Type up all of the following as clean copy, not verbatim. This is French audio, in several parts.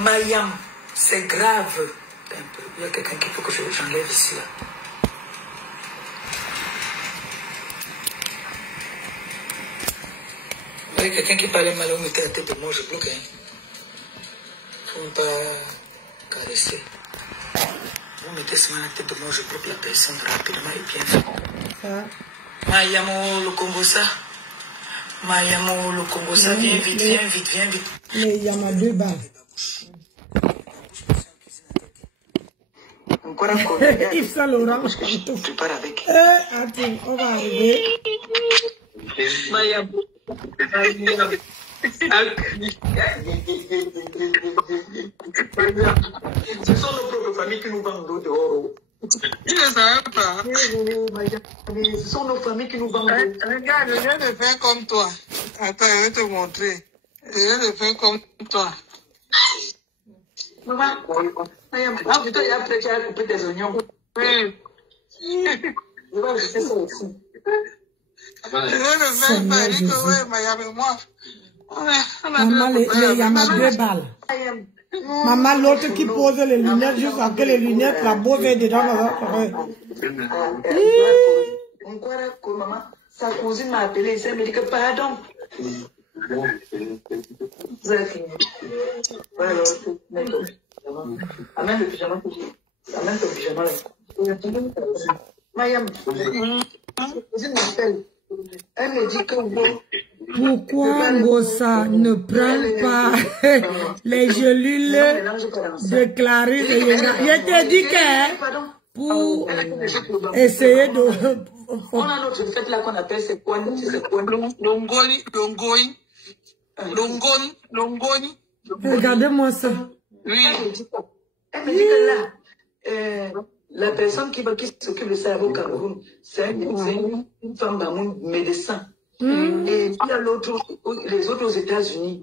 Mayam, c'est grave. Il y a quelqu'un qu'il faut que j'enlève ici là. Il y a quelqu'un qui parlait mal, on mettait la tête de moi, je bloque. Il ne faut pas caresser. Vous mettez seulement la tête de moi, je bloque la personne rapidement et bien. Mayamo le Congosa. Mayamo le Congosa, viens vite, viens vite, viens vite. Mais il y en a 2 balles. Encore un coup. Yves Saint Laurent. Tu pars avec. Attends, on va arriver. Mayamo. Ce sont nos propres familles qui nous vendent dehors. Je ne savais pas. Ce sont nos familles qui nous vendent. Regarde, je viens de faire comme toi. Attends, je vais te montrer. Je viens de faire comme toi. Maman, plutôt, il y a peut-être tu as coupé tes oignons. Oui. Je vais ajouter ça aussi. Je viens de faire ça. Il dit que oui, mais il y avait moi. Maman, il y en a 2 balles. Maman, l'autre qui pose les lunettes jusqu'à que les lunettes, la boue est dedans dans notre oreille. Encore, maman, sa cousine m'a appelé, elle me dit que pardon. Vous avez fini. Voilà, amène le pyjama. Amène ton pyjama là. Mayam, sa cousine m'appelle. Elle me dit que bon. Pourquoi Ngosa ne prend pas les gelules de Clarisse et Yenga? Je te dis que pour essayer de... On a notre fête là qu'on appelle c'est quoi? Longoni. Regardez-moi ça. Oui. Elle me dit que là, la personne qui s'occupe de ça au Cameroun, c'est une femme d'amour médecin. Et il y a les autres aux États-Unis,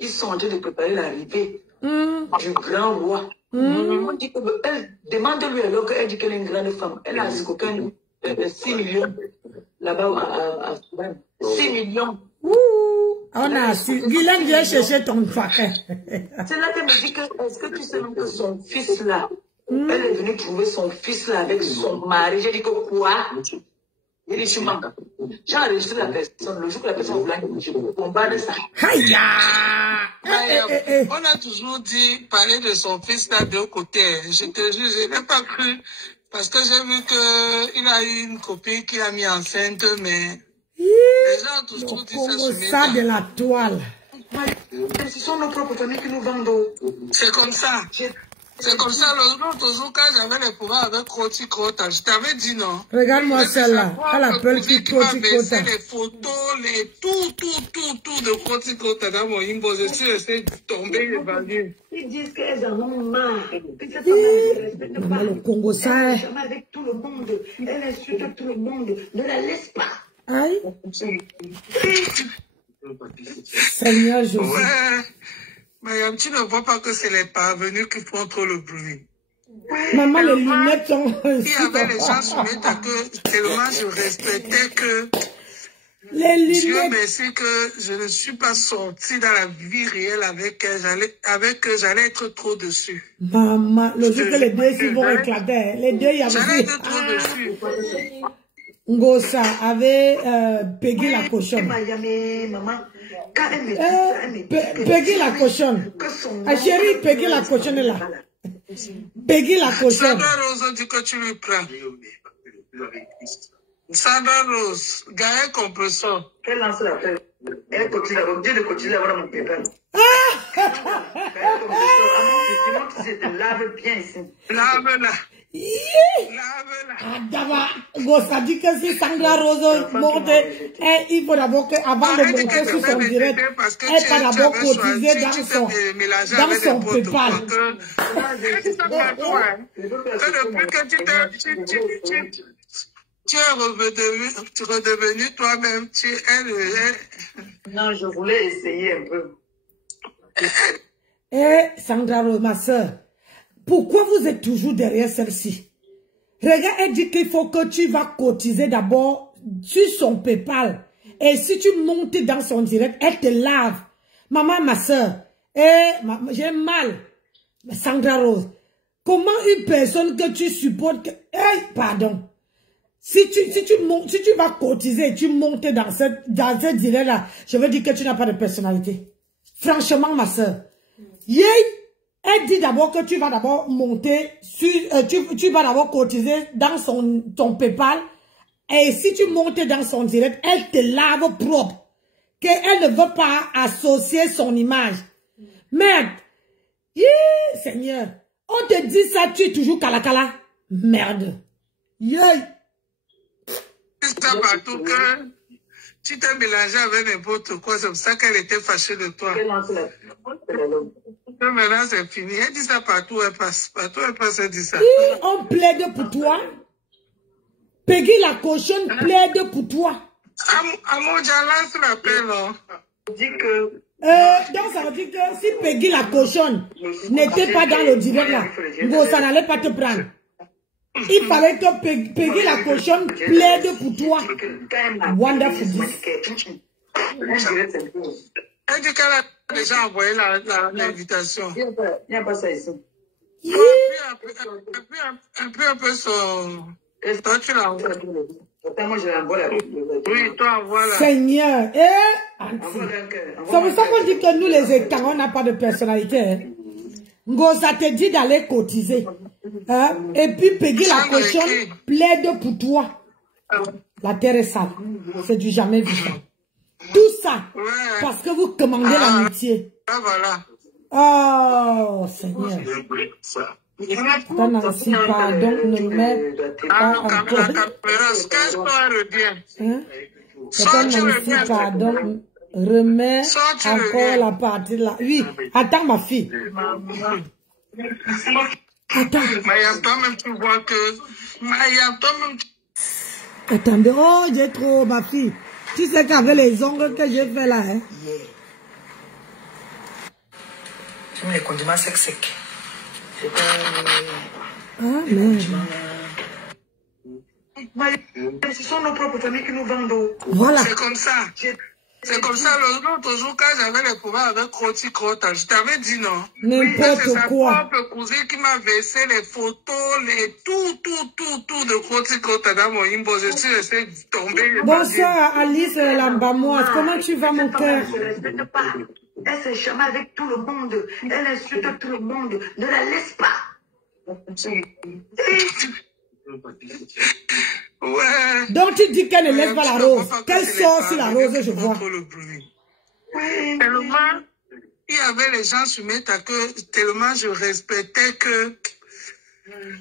ils sont en train de préparer l'arrivée du grand roi. On dit que, elle demande-lui alors qu'elle dit qu'elle est une grande femme. Elle a 6 millions là-bas à Soudan. 6 millions. On a su. Guylaine vient chercher ton paquet. C'est là qu'elle me dit que, est-ce que tu sais même que son fils là, elle est venue trouver son fils là avec son mari. J'ai dit que quoi? Il dit, je manque. J'ai enregistré la personne. Le jour que la personne voulait on va de ça. Aïe! On a toujours dit, parler de son fils là de l'autre côté. Je te jure, je n'ai pas cru. Parce que j'ai vu qu'il a eu une copine qui a mis enceinte, mais les gens ont toujours dit ça sur mes ça de la toile. Ce sont nos propres familles qui nous vendent. C'est comme ça. C'est comme ça, l'autre jour, quand j'avais les pouvoirs avec Croti Crota, je t'avais dit non. Regarde-moi celle-là. Elle appelle qui Croti Crota. Les photos, tout de Croti Crota dans mon inbox. Je suis resté tombé et évanouie. Ils disent qu'elles en ont marre. Maman, le Congo, ça est. Avec tout le monde. Elle insulte tout le monde. Ne la laisse pas. Aïe. Seigneur Jésus. Ouais. Mayam, tu ne vois pas que c'est les parvenus qui font trop le bruit. Maman, les lunettes sont... Il y avait les gens sur mes tas que tellement je respectais que... Les lunettes... Dieu merci que je ne suis pas sortie dans la vie réelle avec elle. J'allais être trop dessus. Maman, le jour que les deux ici vont éclater, les deux, il y avait... J'allais être trop dessus. Ngosa avait Peggy la cochonne. Peggy la cochonne. Ah chérie, Peggy la cochonne est là. Peggy la cochonne. Sandra Rose dit que tu lui prends. Sandra Rose, Gaël Compressor. Qu'elle lance la fleur. Elle continue à dire de continuer à avoir mon pépin. Sinon, tu te laves bien ici. Lave-la. D'abord, Ngosa dit que si Sandra Rose monte, il faut d'abord qu'avant de monter sur son direct, elle va d'abord cotiser dans son PayPal. Depuis que tu es redevenu toi-même, tu es... Non, je voulais essayer un peu. Sandra Rose, ma soeur, pourquoi vous êtes toujours derrière celle-ci? Regarde, elle dit qu'il faut que tu vas cotiser d'abord sur son PayPal. Et si tu montes dans son direct, elle te lave. Maman, ma soeur, Eh, j'ai mal. Sandra Rose. Comment une personne que tu supportes que... Hey, pardon. Si tu vas cotiser, tu montes dans cette direct-là, je veux dire que tu n'as pas de personnalité. Franchement, ma soeur. Elle dit d'abord que tu vas d'abord monter, tu vas d'abord cotiser dans ton PayPal. Et si tu montes dans son direct, elle te lave propre. Qu'elle ne veut pas associer son image. Merde. Seigneur. On te dit ça, tu es toujours calacala. Merde. C'est ça partout que tu t'es mélangé avec n'importe quoi. C'est pour ça qu'elle était fâchée de toi. Maintenant, c'est fini. Elle dit ça partout, elle passe. Partout, elle passe, elle dit ça. On plaide pour toi. Peggy la cochonne plaide pour toi. Amoudja, lance l'appel. Dit que... donc ça veut dire que si Peggy la cochonne n'était pas dans le direct là, ça n'allait pas te prendre. Il fallait que Peggy la cochonne plaide pour toi. Wonderful. Elle dit qu'elle a déjà envoyé l'invitation. Il n'y a pas ça ici. Un peu son... Toi, tu l'envoies. Moi, je l'envoie là. Oui, toi, envoie là. Seigneur. C'est pour ça qu'on dit que nous, les états, on n'a pas de personnalité. Hein. Ça te dit d'aller cotiser. Hein? Et puis, Peggy la cochonne plaide pour toi. La terre est sale. C'est du jamais vu. Tout ça, parce que vous commandez l'amitié. Voilà. Oh, Seigneur. Nancy, pardon, ne mets pas encore. Nancy, pardon, remets encore la partie là. Oui, attends ma fille. Attends. Attendez, oh, j'ai trop, ma fille. Tu sais qu'avec les ongles que j'ai fait là, hein. J'aime les condiments secs. Ah, merde. Ce sont nos propres familles qui nous vendent. Voilà. C'est comme ça. C'est comme ça, l'autre jour, quand j'avais les problèmes avec Croti Crota, je t'avais dit non. N'importe C'est sa quoi. propre cousine qui m'a versé les photos, tout de Croti Crota dans mon inbox. Je suis resté tombé. Bonsoir, Alice Lambamoise. Comment tu vas, mon cœur? Elle se chame avec tout le monde. Elle insulte tout le monde. Ne la laisse pas. Ouais. Donc tu dis qu'elle ne laisse pas la rose. Qu'elle sort sur la rose, je vois. Tellement, il y avait les gens sur mes taqueux, tellement je respectais que...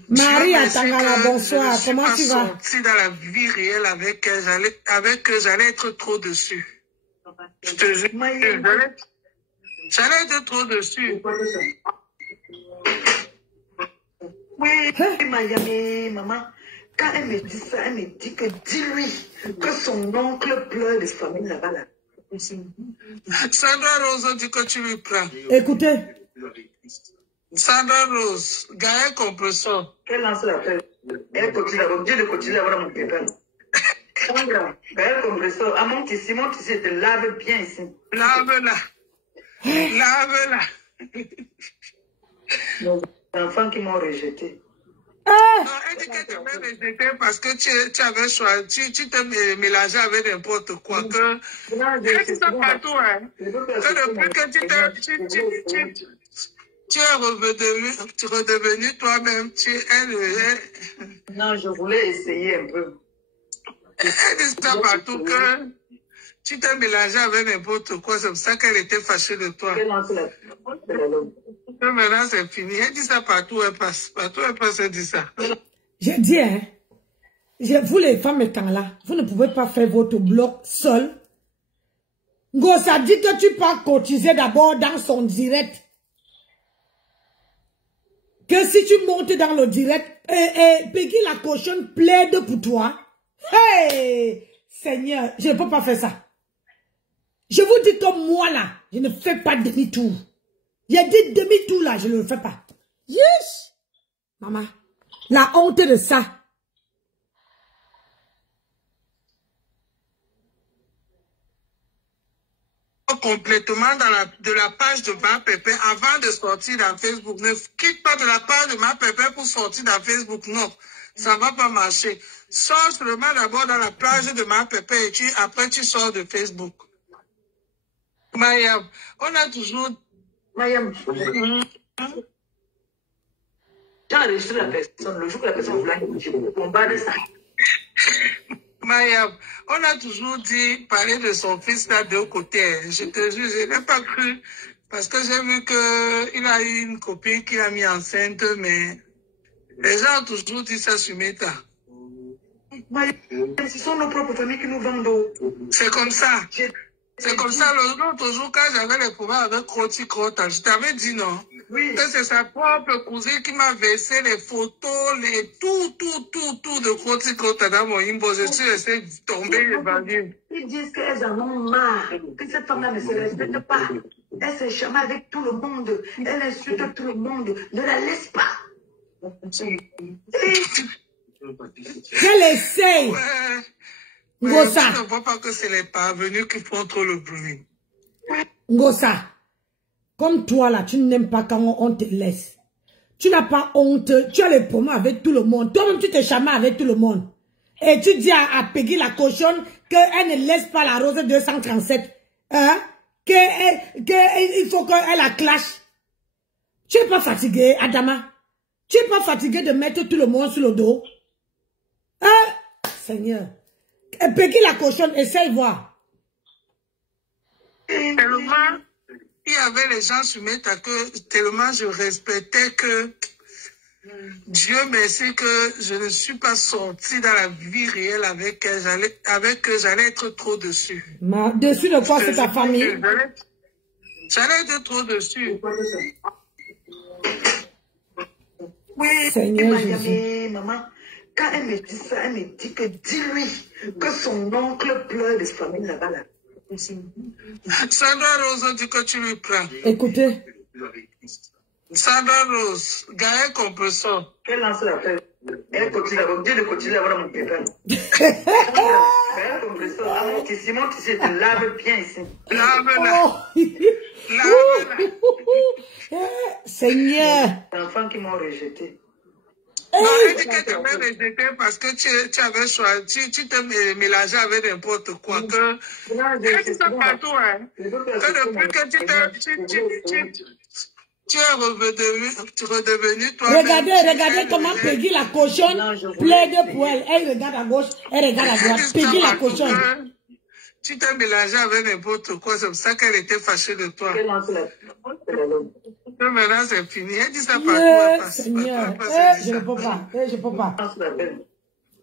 Marie Atangala, bonsoir. Comment tu vas? Si dans la vie réelle avec elle, j'allais être trop dessus. Je te jure, j'allais être trop dessus. Oui, Miami, maman. Quand elle me dit ça, elle me dit que dis-lui que son oncle pleure de famille là-bas. Là. Sandra Rose dit que tu lui prends. Écoutez. Sandra Rose, Gaël Compressor. Qu'elle lance l'appel. Elle continue d'abord. Dieu de continuer d'avoir mon pépin. Sandra, Gaël Compressor. Ah, monte ici, te lave bien ici. Lave-la. Lave-la. Nos enfants qui m'ont rejeté. Non, elle dit qu'elle t'avait rejeté parce que tu avais choisi, tu t'es mélangé avec n'importe quoi. Elle dit ça partout, hein. Que depuis que tu es redevenu toi-même, Non, je voulais essayer un peu. Elle dit ça partout que tu t'es mélangé avec n'importe quoi. C'est pour ça qu'elle était fâchée de toi. Maintenant, c'est fini. Elle dit ça partout, elle passe. Partout, elle passe, elle dit ça. J'ai dit, hein. Vous les femmes étant là, vous ne pouvez pas faire votre bloc seul. Ça dit que tu peux cotiser d'abord dans son direct. Que si tu montes dans le direct, Peggy la cochonne plaide pour toi. Hey! Seigneur, je ne peux pas faire ça. Je vous dis que moi là, je ne fais pas demi-tour. J'ai dit demi-tour là, je ne le fais pas. Yes! Maman, la honte de ça. complètement de la page de Ma Pépé avant de sortir dans Facebook. Ne quitte pas de la page de Ma Pépé pour sortir dans Facebook. Non, ça ne va pas marcher. Sors seulement d'abord dans la page de Ma Pépé et après tu sors de Facebook. Mayam, on a toujours... Mayam, j'ai enregistré la personne. Le jour que la personne voulait combat de ça. Mayam, on a toujours dit, parler de son fils là de côté. Je te jure, je n'ai pas cru. Parce que j'ai vu qu'il a eu une copine qui l'a mis enceinte, mais les gens ont toujours dit ça sur Meta. Mayam, ce sont nos propres familles qui nous vendent. C'est comme ça. C'est comme ça, l'autre jour, quand j'avais les problèmes avec Croti Crota, je t'avais dit non. Oui. Que c'est sa propre cousine qui m'a versé les photos, tout de Croti Crota dans mon inbox. Je suis resté tomber et bandir. Ils disent qu'elles en ont marre, que cette femme-là ne se respecte pas. Elle se chamaille avec tout le monde. Elle insulte tout le monde. Ne la laisse pas. Qu'elle essaye. Ouais. Ngosa. Je ne vois pas que c'est les parvenus qui font trop le bruit. Ngosa, comme toi là, tu n'aimes pas quand on te laisse. Tu n'as pas honte, tu as les problèmes avec tout le monde. Toi-même, tu te chamailles avec tout le monde. Et tu dis à Peggy la cochonne qu'elle ne laisse pas la rose 237. Hein? Il faut qu'elle la clash. Tu n'es pas fatigué, Adama? Tu n'es pas fatigué de mettre tout le monde sur le dos? Hein? Seigneur. Peggy la cochonne, essaye voir. Tellement, il y avait les gens sur Meta que tellement je respectais que Dieu merci que je ne suis pas sortie dans la vie réelle avec elle. J'allais être trop dessus. Dessus de quoi, c'est ta famille? J'allais être trop dessus. Oui, Seigneur Jésus. Maman, quand elle me dit ça, elle me dit que dis-lui que son oncle pleure de sa famille là-bas. Là. Sandra Rose dit que tu lui prends. Écoutez. Sandra Rose, Gaël Compressor. Elle lance la paix. Elle continue d'abord. Dis de continuer d'avoir mon pépin. Gaël Compressor, mon tissu te lave bien ici. Lave-la. Seigneur. Les enfants qui m'ont rejeté. Non, elle dit que tu m'as rejeté parce que tu avais choisi, tu t'es mélangé avec n'importe quoi. Elle dit ça partout, hein. Que depuis que tu es redevenu toi. Regardez comment Peggy la cochonne plaide pour elle. Elle regarde à gauche, elle regarde à droite. Peggy la cochonne. Tu t'es mélangé avec n'importe quoi, c'est pour ça qu'elle était fâchée de toi. Maintenant, c'est fini. Elle dit ça partout. Seigneur, je ne peux pas. Je peux pas.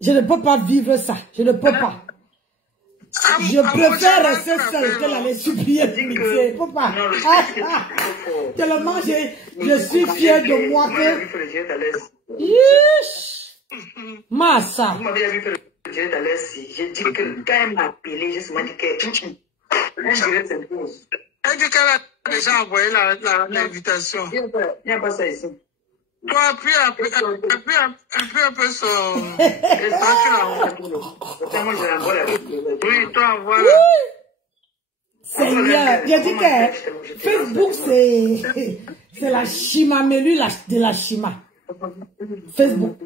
Je ne peux pas vivre ça. Je ne peux pas. Je préfère rester seule que d'aller supplier pitié. Je ne peux pas. Tellement je suis fière de moi que... Massa. J'ai dit que quand elle m'a appelé, je me dit que... Elle dit qu'elle a déjà envoyé l'invitation. Il n'y a pas ça ici. Toi, appuie un peu sur... Oui, toi, voilà. Seigneur, je dis que Facebook, c'est la chimamelu de la chima. Facebook.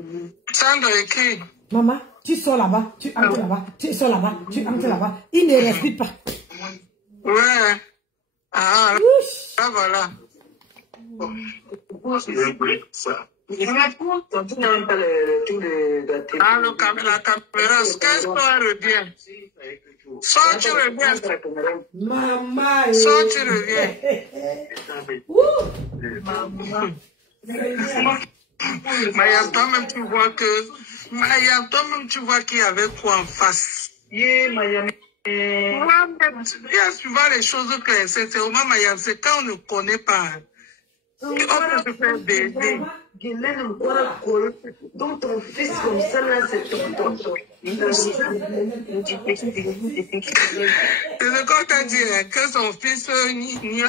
Sandra écrit. Maman, tu sors là-bas, tu entres là-bas, tu sors là-bas, tu entres là-bas. Il ne respire pas. Ouais. Ah, voilà. Ah, la caméra, cache-toi, reviens. Sors, tu reviens. Maman. Sors, tu reviens. Maman. Mayam, toi-même, tu vois que... Mayam, toi-même, tu vois qu'il y avait quoi en face. Mayam. Il y a souvent les choses que c'est vraiment Mayam, c'est quand on ne connaît pas. On peut se faire baiser. Donc ton fils comme ça là, c'est ton. C'est ce qu'on t'a dit, que son fils n'y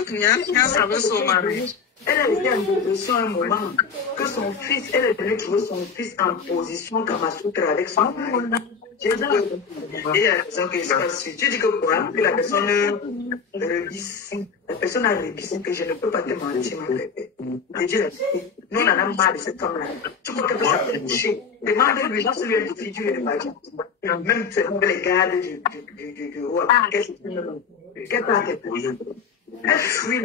savait son mari. Elle a été en position à un moment que son fils, elle est venue trouver son fils en position Kamasutra avec son mari. J'ai dit que, et que c'est pas sûr. Tu dis que quoi? Que la personne rebisse. La personne a rebissé que je ne peux pas te mentir, ma bébé. Je dis la vérité. Nous, on en a marre de cette femme-là. Tu crois qu'elle peut s'afficher? Demande-lui, j'en suis le figure de Badja. Même les gardes du roi. Qu'elle part elle fuit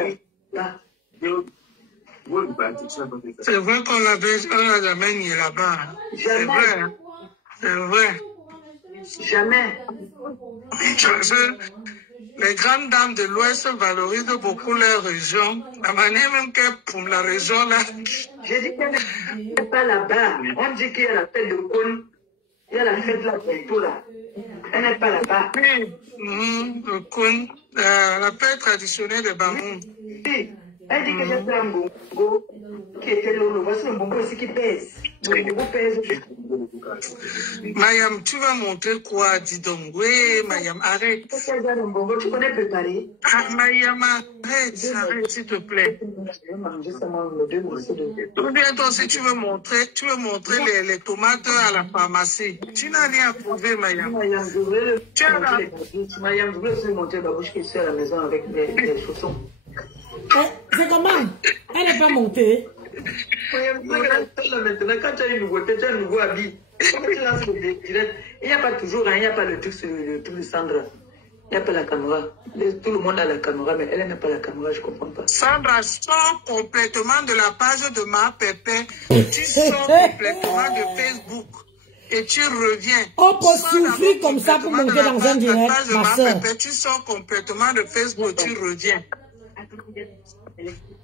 là. C'est vrai qu'on l'a jamais nié là-bas. C'est vrai. C'est vrai. Jamais. Les grandes dames de l'Ouest valorisent beaucoup leur région. La manière même qu'elles pour la région là. J'ai dit qu'elle n'est pas là-bas. On dit qu'il y a la fête de Cône. Il y a la fête là bientôt là. Elle n'est pas là-bas. Le Cône. La fête traditionnelle de Bamoun. Oui. Elle dit que j'ai fait un bongo qui était là. Voici le bongo aussi qui pèse. Le bongo pèse. Mayam, tu vas montrer quoi? Dis donc. Oui, Mayam, arrête. Tu connais préparer? Ah, Mayam, arrête, s'il te plaît. Ou bien toi, si tu veux montrer les tomates à la pharmacie. Tu n'as rien à prouver, Mayam. Mayam, je voulais montrer ma bouche qui est à la maison avec les chaussons. C'est comment? Elle n'est pas montée. Maintenant, quand tu as une nouveauté, tu as un nouveau habit. Il n'y a pas toujours, il n'y a pas le truc sur le truc de Sandra. Il n'y a pas la caméra. Tout le monde a la caméra, mais elle n'a pas la caméra, je ne comprends pas. Sandra sort complètement de la page de Ma Pépé. Tu sors complètement de Facebook. Et tu reviens. On peut souffrir comme ça pour monter dans un direct, ma soeur. Tu sors complètement de Facebook, tu reviens.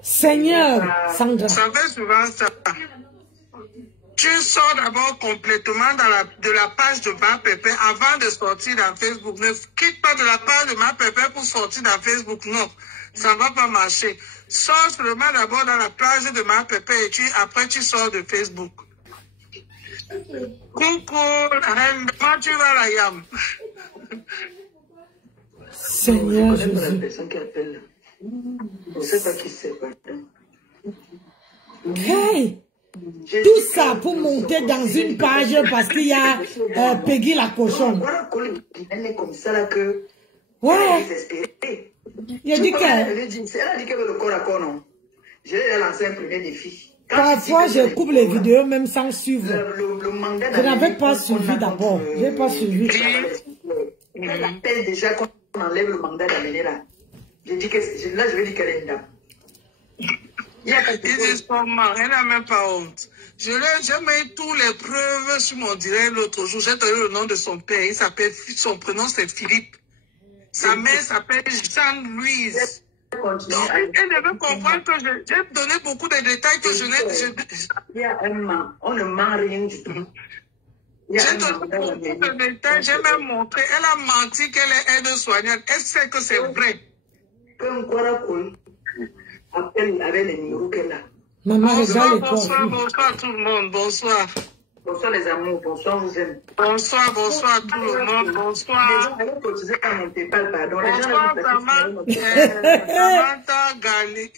Seigneur, Sandra. Ça fait souvent ça. Tu sors d'abord complètement de la page de Ma Pépé avant de sortir dans Facebook. Ne quitte pas de la page de Ma Pépé pour sortir dans Facebook. Non, ça ne va pas marcher. Sors seulement d'abord dans la page de Ma Pépé et après tu sors de Facebook. Coucou, comment tu vas la Yam? Seigneur Jésus. Je ne sais pas qui c'est. Hey! Tout ça pour monter dans une page parce qu'il y a Peggy la cochonne. Elle est comme ça là que. Ouais. Elle a dit qu'elle veut le corps à corps, non? J'ai lancé un premier défi. Parfois, je coupe les vidéos même sans suivre. Je n'avais pas suivi d'abord. Je n'ai pas suivi. Elle appelle déjà qu'on enlève le mandat d'amener là. Je dis que là, je vais dire qu'elle est une dame. Elle n'a même pas honte. J'ai mis tous les preuves sur mon direct l'autre jour. J'ai donné le nom de son père. Son prénom c'est Philippe. Sa mère s'appelle Jean-Louise. Elle devait comprendre que j'ai donné beaucoup de détails que je n'ai pas. Il y a un ment. On ne ment rien du tout. J'ai donné beaucoup de détails. J'ai même montré. Elle a menti qu'elle est aide-soignante. Elle sait que c'est vrai. Appelle avec les numéros qu'elle a. Bonsoir tout le monde. Bonsoir. Bonsoir les amours. Bonsoir, vous aime. Bonsoir tout le monde. Bonsoir. Les gens cotisé par mon PayPal, pardon. Bonsoir, Samantha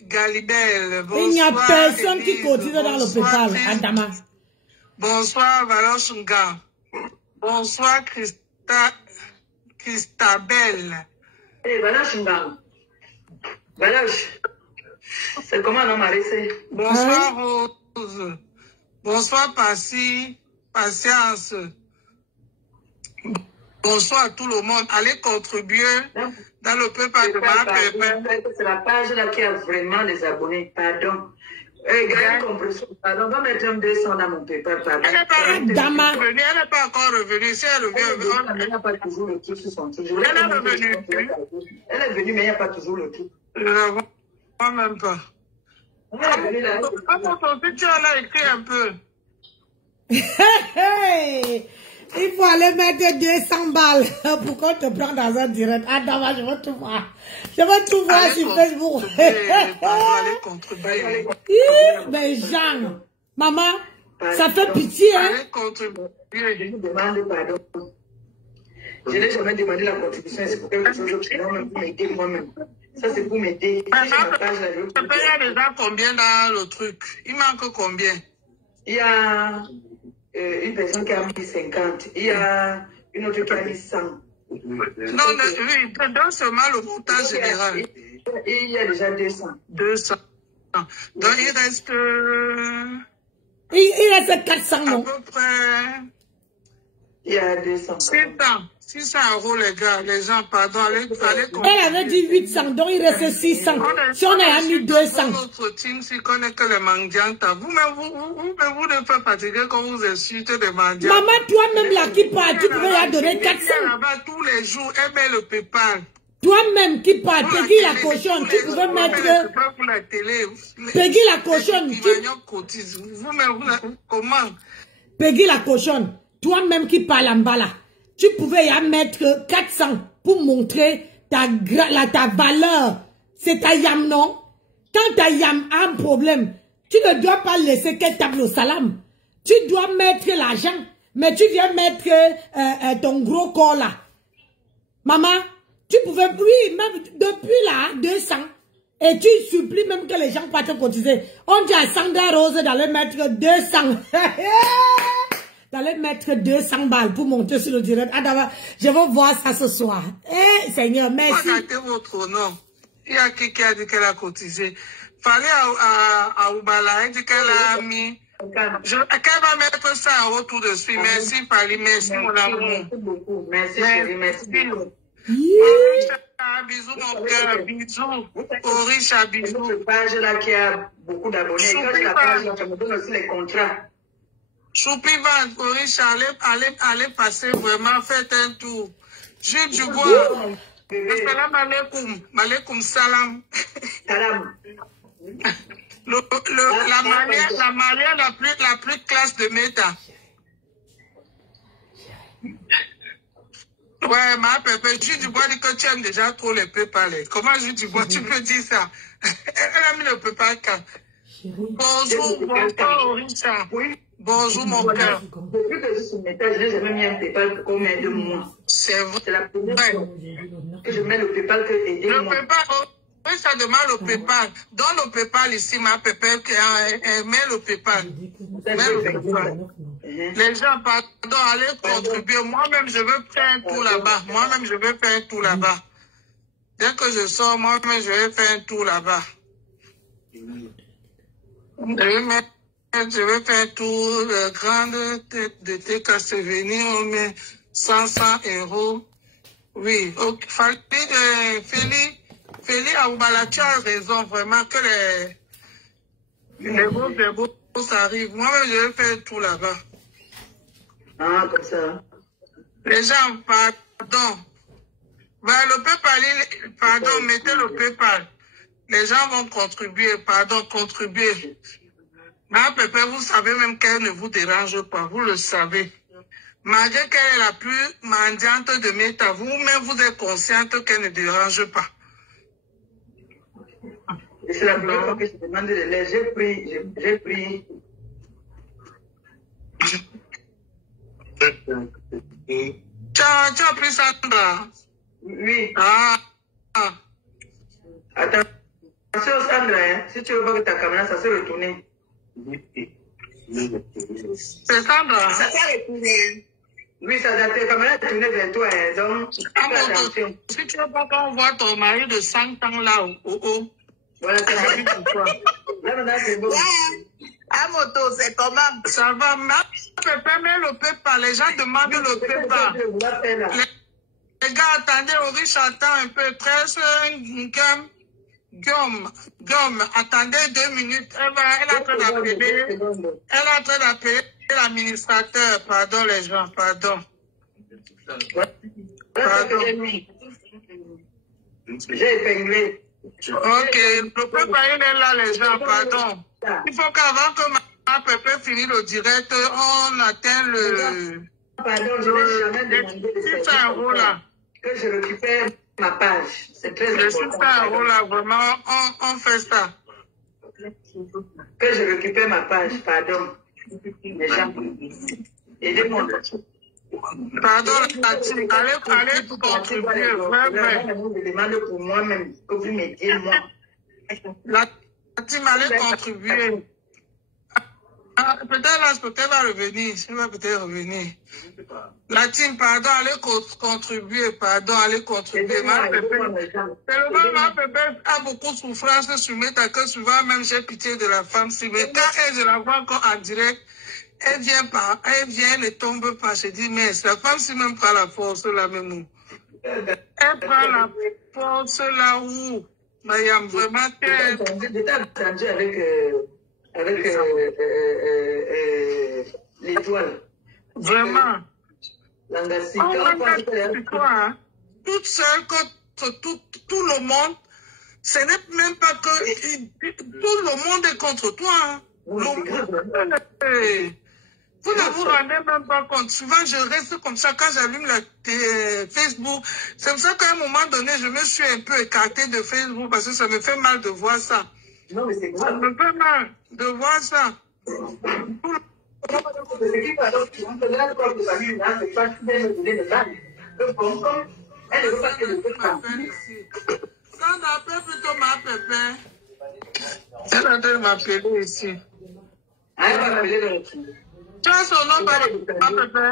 Galibel. Il n'y a personne qui cotise dans le PayPal, Adama. Bonsoir, Valoshunga. Bonsoir, Christabel. Eh, Valoshunga. Valosh. C'est comment non, Marissé? Bonsoir, Rose. Bonsoir, Patience. Bonsoir à tout le monde. Allez contribuer dans le PayPal de Ma Pépé. C'est la page là qui a vraiment des abonnés. Pardon. Pardon, on va mettre un 200 dans mon PayPal. Pardon. Elle n'est pas encore revenue. Si elle revient, elle n'a pas toujours le truc sur son truc. Elle est revenue. Elle est venue, mais il n'y a pas toujours le truc. Moi même pas. Tu en as écrit un peu. Il faut aller mettre 200 balles pour qu'on te prenne dans un direct. Adama, je veux tout voir. Je veux tout voir sur Facebook. Allez contribuer. Mais Jean, maman, ça fait pitié, hein? Allez contribuer. Je vous demande pardon. Je n'ai jamais demandé la contribution. C'est pour quelque chose que je vais m'aider moi-même. Ça, c'est pour m'aider. Il y a déjà combien dans le truc? Il manque combien? Il y a une personne qui a mis 50. Il y a Une autre qui a mis 100. Non, oui, donne seulement le montant général. Et il y a déjà 200. 200. Donc, il reste... Il reste 400, non? À peu près... Il y a 200. 600 euros, les gars, les gens, pardon, allez Elle avait dit 800, donc il reste 600. Si on a mis 200. Notre team, si connaît que les mendiantes, vous-même, vous ne faites fatiguer quand vous insultez des mendiantes. Maman, toi-même là qui parle, tu pourrais la donner 400. Là-bas tous les jours, elle met le PayPal. Toi-même qui parle, Peggy la cochonne, tu pouvais mettre... Peggy la cochonne. Vous-même, comment? Peggy la cochonne, toi-même qui parle en bas là. Tu pouvais y mettre 400 pour montrer ta valeur. C'est ta yam, non? Quand ta yam a un problème, tu ne dois pas laisser qu'elle tape le salam. Tu dois mettre l'argent, mais tu viens mettre ton gros corps là. Maman, tu pouvais, oui, même depuis là, 200. Et tu supplies même que les gens partent cotiser. On dit à Sandra Rose d'aller mettre 200. D'aller mettre 200 balles pour monter sur le direct. Ah, je vais voir ça ce soir. Eh, Seigneur, merci. Regardez votre nom. Il y a qui a dit qu'elle a cotisé. Fallait à Oubala, elle dit qu'elle a mis. Qu'elle va mettre ça en haut tout de suite. Merci, Fali. Merci, mon amour. Merci beaucoup. Merci, chérie. Merci. Bisous, mon cœur. Bisous. Orisha, bisous. Cette page-là qui a beaucoup d'abonnés. Quand je la page, ça me donne aussi les contrats. Choupivan, Orisha, allez passer vraiment, faites un tour. Jules Dubois. Salam alaikum. Malaikum salam. Salam. La malienne la plus classe de Meta. Ouais, ma pépé, Jules Dubois dit que tu aimes déjà trop les PayPal. Comment Jules Dubois, tu peux dire ça? Elle a mis le PayPal quand? Bonjour, Orisha. Oui. Bonjour, mon cœur. Depuis que je suis métal, je n'ai jamais mis un PayPal pour combien de mois. C'est vrai. C'est la première fois que je mets le PayPal que aider le moi. PayPal, oui, ça demande le PayPal. Dans le PayPal ici, ma pépé, met le PayPal. Met le PayPal. Les gens, pardon, allez contribuer. Moi-même, je veux faire un tour là-bas. Moi-même, je veux faire un tour là-bas. Dès que je sors, moi-même, je vais faire un tour là-bas. Je vais faire un tour de grande tête de thé qu'à se venir, on met 500 euros. Oui, ok. Félix Aoubala, tu as raison, vraiment, que les boss arrivent. Moi-même, je vais faire un tour là-bas. Ah, comme ça. Les gens, pardon. Ben, le PayPal, pardon, mettez le PayPal. Les gens vont contribuer, pardon, contribuer. Ma pépé, vous savez même qu'elle ne vous dérange pas, vous le savez. Malgré qu'elle est la plus mendiante de Meta, vous-même vous êtes consciente qu'elle ne dérange pas. Et c'est la première fois que je demande de l'aide. J'ai pris. Tu as pris Sandra? Oui. Ah. Attention Sandra, hein. Si tu veux pas que ta caméra, ça se retourne. C'est Sandra. Ça s'est retourné. Oui, ça ta caméra est tournée vers toi, hein. Donc, attention. Si tu veux pas qu'on voit ton mari de 100 ans là, Voilà, c'est ça. Là, maintenant, c'est bon. À moto, c'est comment? Ça va, ma pépé, mais le PayPal, les gens demandent le PayPal. Les gars, attendez, Orisha, attends un peu, Guillaume, attendez 2 minutes. Elle est en train d'appeler l'administrateur. Pardon, les gens, pardon. J'ai épinglé. Ok, le PayPal est là, les gens, pardon. Il faut qu'avant que ma pépé finisse le direct, on atteint le... Pardon, je n'ai jamais demandé de 600 euros là. Que je récupère ma page. C'est très important. Le 600 euros là, vraiment, on fait ça. Que je récupère ma page, pardon. Les gens, aidez-moi. Pardon, allez contribuer, vraiment. Je demande pour moi-même, que vous m'aidiez, moi. La team allait contribuer. Ah, peut-être qu'elle va revenir. Elle va peut-être revenir. La team, pardon, allez contribuer, pardon, allez contribuer. Tellement ma bébé a beaucoup de souffrance sur mes que souvent même j'ai pitié de la femme. Si mais quand elle, je la vois encore en direct, elle vient, elle ne tombe pas. Je dis, mais la femme, si même prend la force là, même. Elle prend la force là où, Mayam, vraiment, j'étais entendu avec l'étoile. Vraiment. Langassi. Toi, toute seule contre tout le monde, ce n'est même pas que tout le monde est contre toi. Hein. Vous ne vous rendez même pas compte. Souvent, je reste comme ça quand j'allume la Facebook. C'est pour ça qu'à un moment donné, je me suis un peu écartée de Facebook parce que ça me fait mal de voir ça. Non, mais c'est grave. Ça me fait mal de voir ça. Quand on appelle plutôt ma pépé, elle est en train de m'appeler ici. Tu as son nom par ma pépé?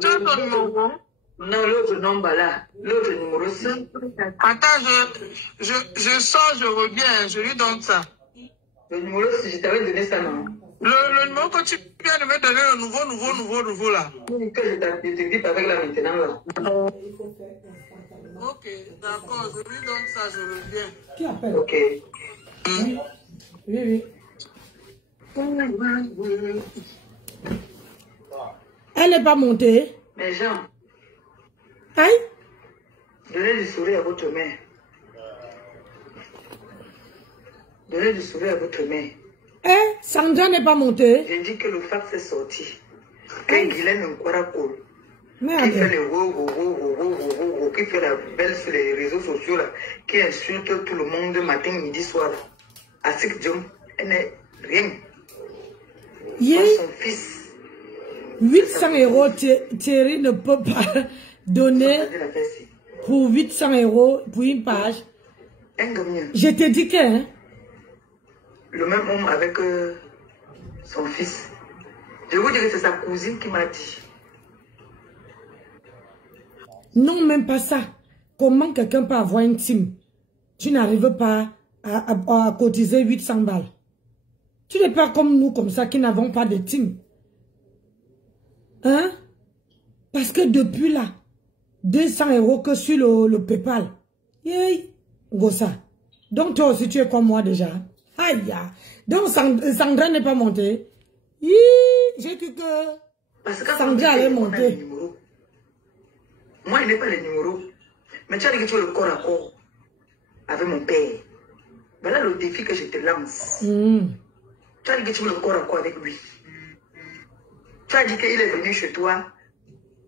Tu as son numéro? Non, l'autre nombre là. L'autre numéro 6. Attends, je sors, je reviens, je lui donne ça. Le numéro 6, je t'avais donné ça, non? Le numéro que tu viens de me donner, le nouveau là. Oui, que je t'ai dit avec là maintenant là. Ok, d'accord, je lui donne ça, je reviens. Qui appelle? Ok. Oui. Elle n'est pas montée. Mais Jean, Aïe. donnez du sourire à votre mère. Donnez du sourire à votre mère. Sandra n'est pas montée. J'ai dit que le fax est sorti. Que Guylaine Nkwara-Koul, qui Merde. fait les qui fait la belle sur les réseaux sociaux là, qui insulte tout le monde matin, midi, soir. Asik Diom, elle n'est rien. Son fils. 800 €, Thierry ne peut pas donner pour 800 € pour une page. Je te dis que... Hein? Le même homme avec son fils. Je vous dis que c'est sa cousine qui m'a dit. Non, même pas ça. Comment quelqu'un peut avoir une team? Tu n'arrives pas à cotiser 800 balles. Tu n'es pas comme nous, comme ça, qui n'avons pas de team. Hein? Parce que depuis là, 200 € que sur le PayPal. Yay! Gossa. Donc toi aussi, tu es comme moi déjà. Aïe! Donc Sandra n'est pas montée. J'ai cru que Sandra allait monter. Moi, il n'est pas le numéro. Mais tu as dit que tu as le corps à corps avec mon père. Voilà le défi que je te lance. Tu as dit que tu as le corps à corps avec lui. Tu as dit qu'il est venu chez toi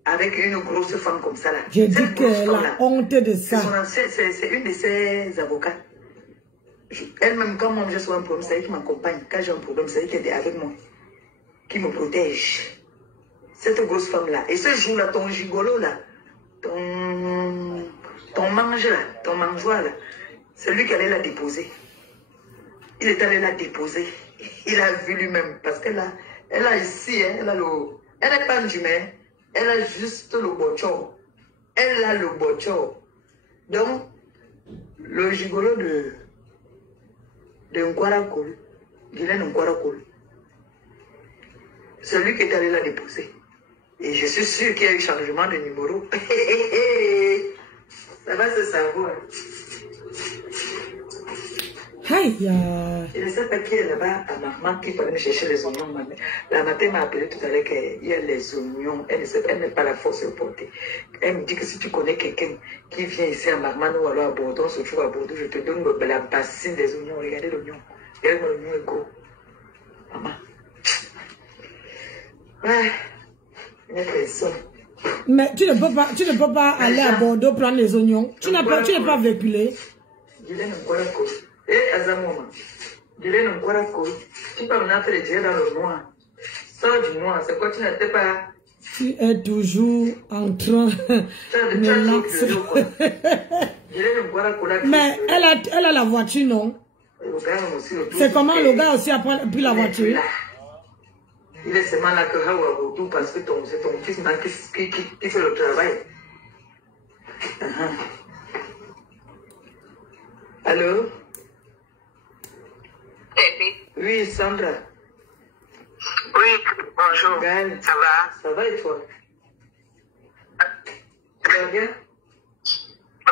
avec une grosse femme comme ça là. J'ai dit que la honte de ça. C'est une de ses avocats. Elle-même, quand moi j'ai souvent un problème, c'est elle qui m'accompagne. Quand j'ai un problème, c'est elle qui est avec moi. Qui me protège. Cette grosse femme-là. Et ce jour-là, ton gigolo là, ton mange là, ton mangeoire là, c'est lui qui allait la déposer. Il est allé la déposer. Il a vu lui-même. Parce qu'elle a ici, hein, elle n'est pas jumelle, elle a juste le bocho. Elle a le bocho. Donc, le gigolo de Nkwara-Koul, Guylaine Nkwara-Koul, c'est lui qui est allé la déposer. Et je suis sûr qu'il y a eu changement de numéro. Ça va se savoir. Aïe. Je ne sais pas qui est là-bas à maman qui parlait me chercher les oignons. La matin m'a appelé tout à l'heure qu'il y a les oignons. Elle n'est pas la force de porter. Elle me dit que si tu connais quelqu'un qui vient ici à Marmane ou alors à Bordeaux, on se trouve à Bordeaux, je te donne la bassine des oignons. Regardez l'oignon. Regardez l'oignon est gros. Maman. Ouais. Mais tu ne peux pas aller à Bordeaux prendre les oignons. Tu n'es pas véhiculé. Et Azamoma, Guylaine Nkwara-Koul, tu peux me entrer direct dans le noir. Sors du noir, c'est quoi tu n'étais pas. Tu es toujours en train de l'axer. Mais elle a la voiture, non? C'est comment le gars aussi a pris la voiture? Il est seulement là que Hawa tout parce que c'est ton fils qui fait le travail. Allô? Oui, Sandra. Oui, bonjour. Gaël. Ça va? Ça va et toi? Tu vas bien?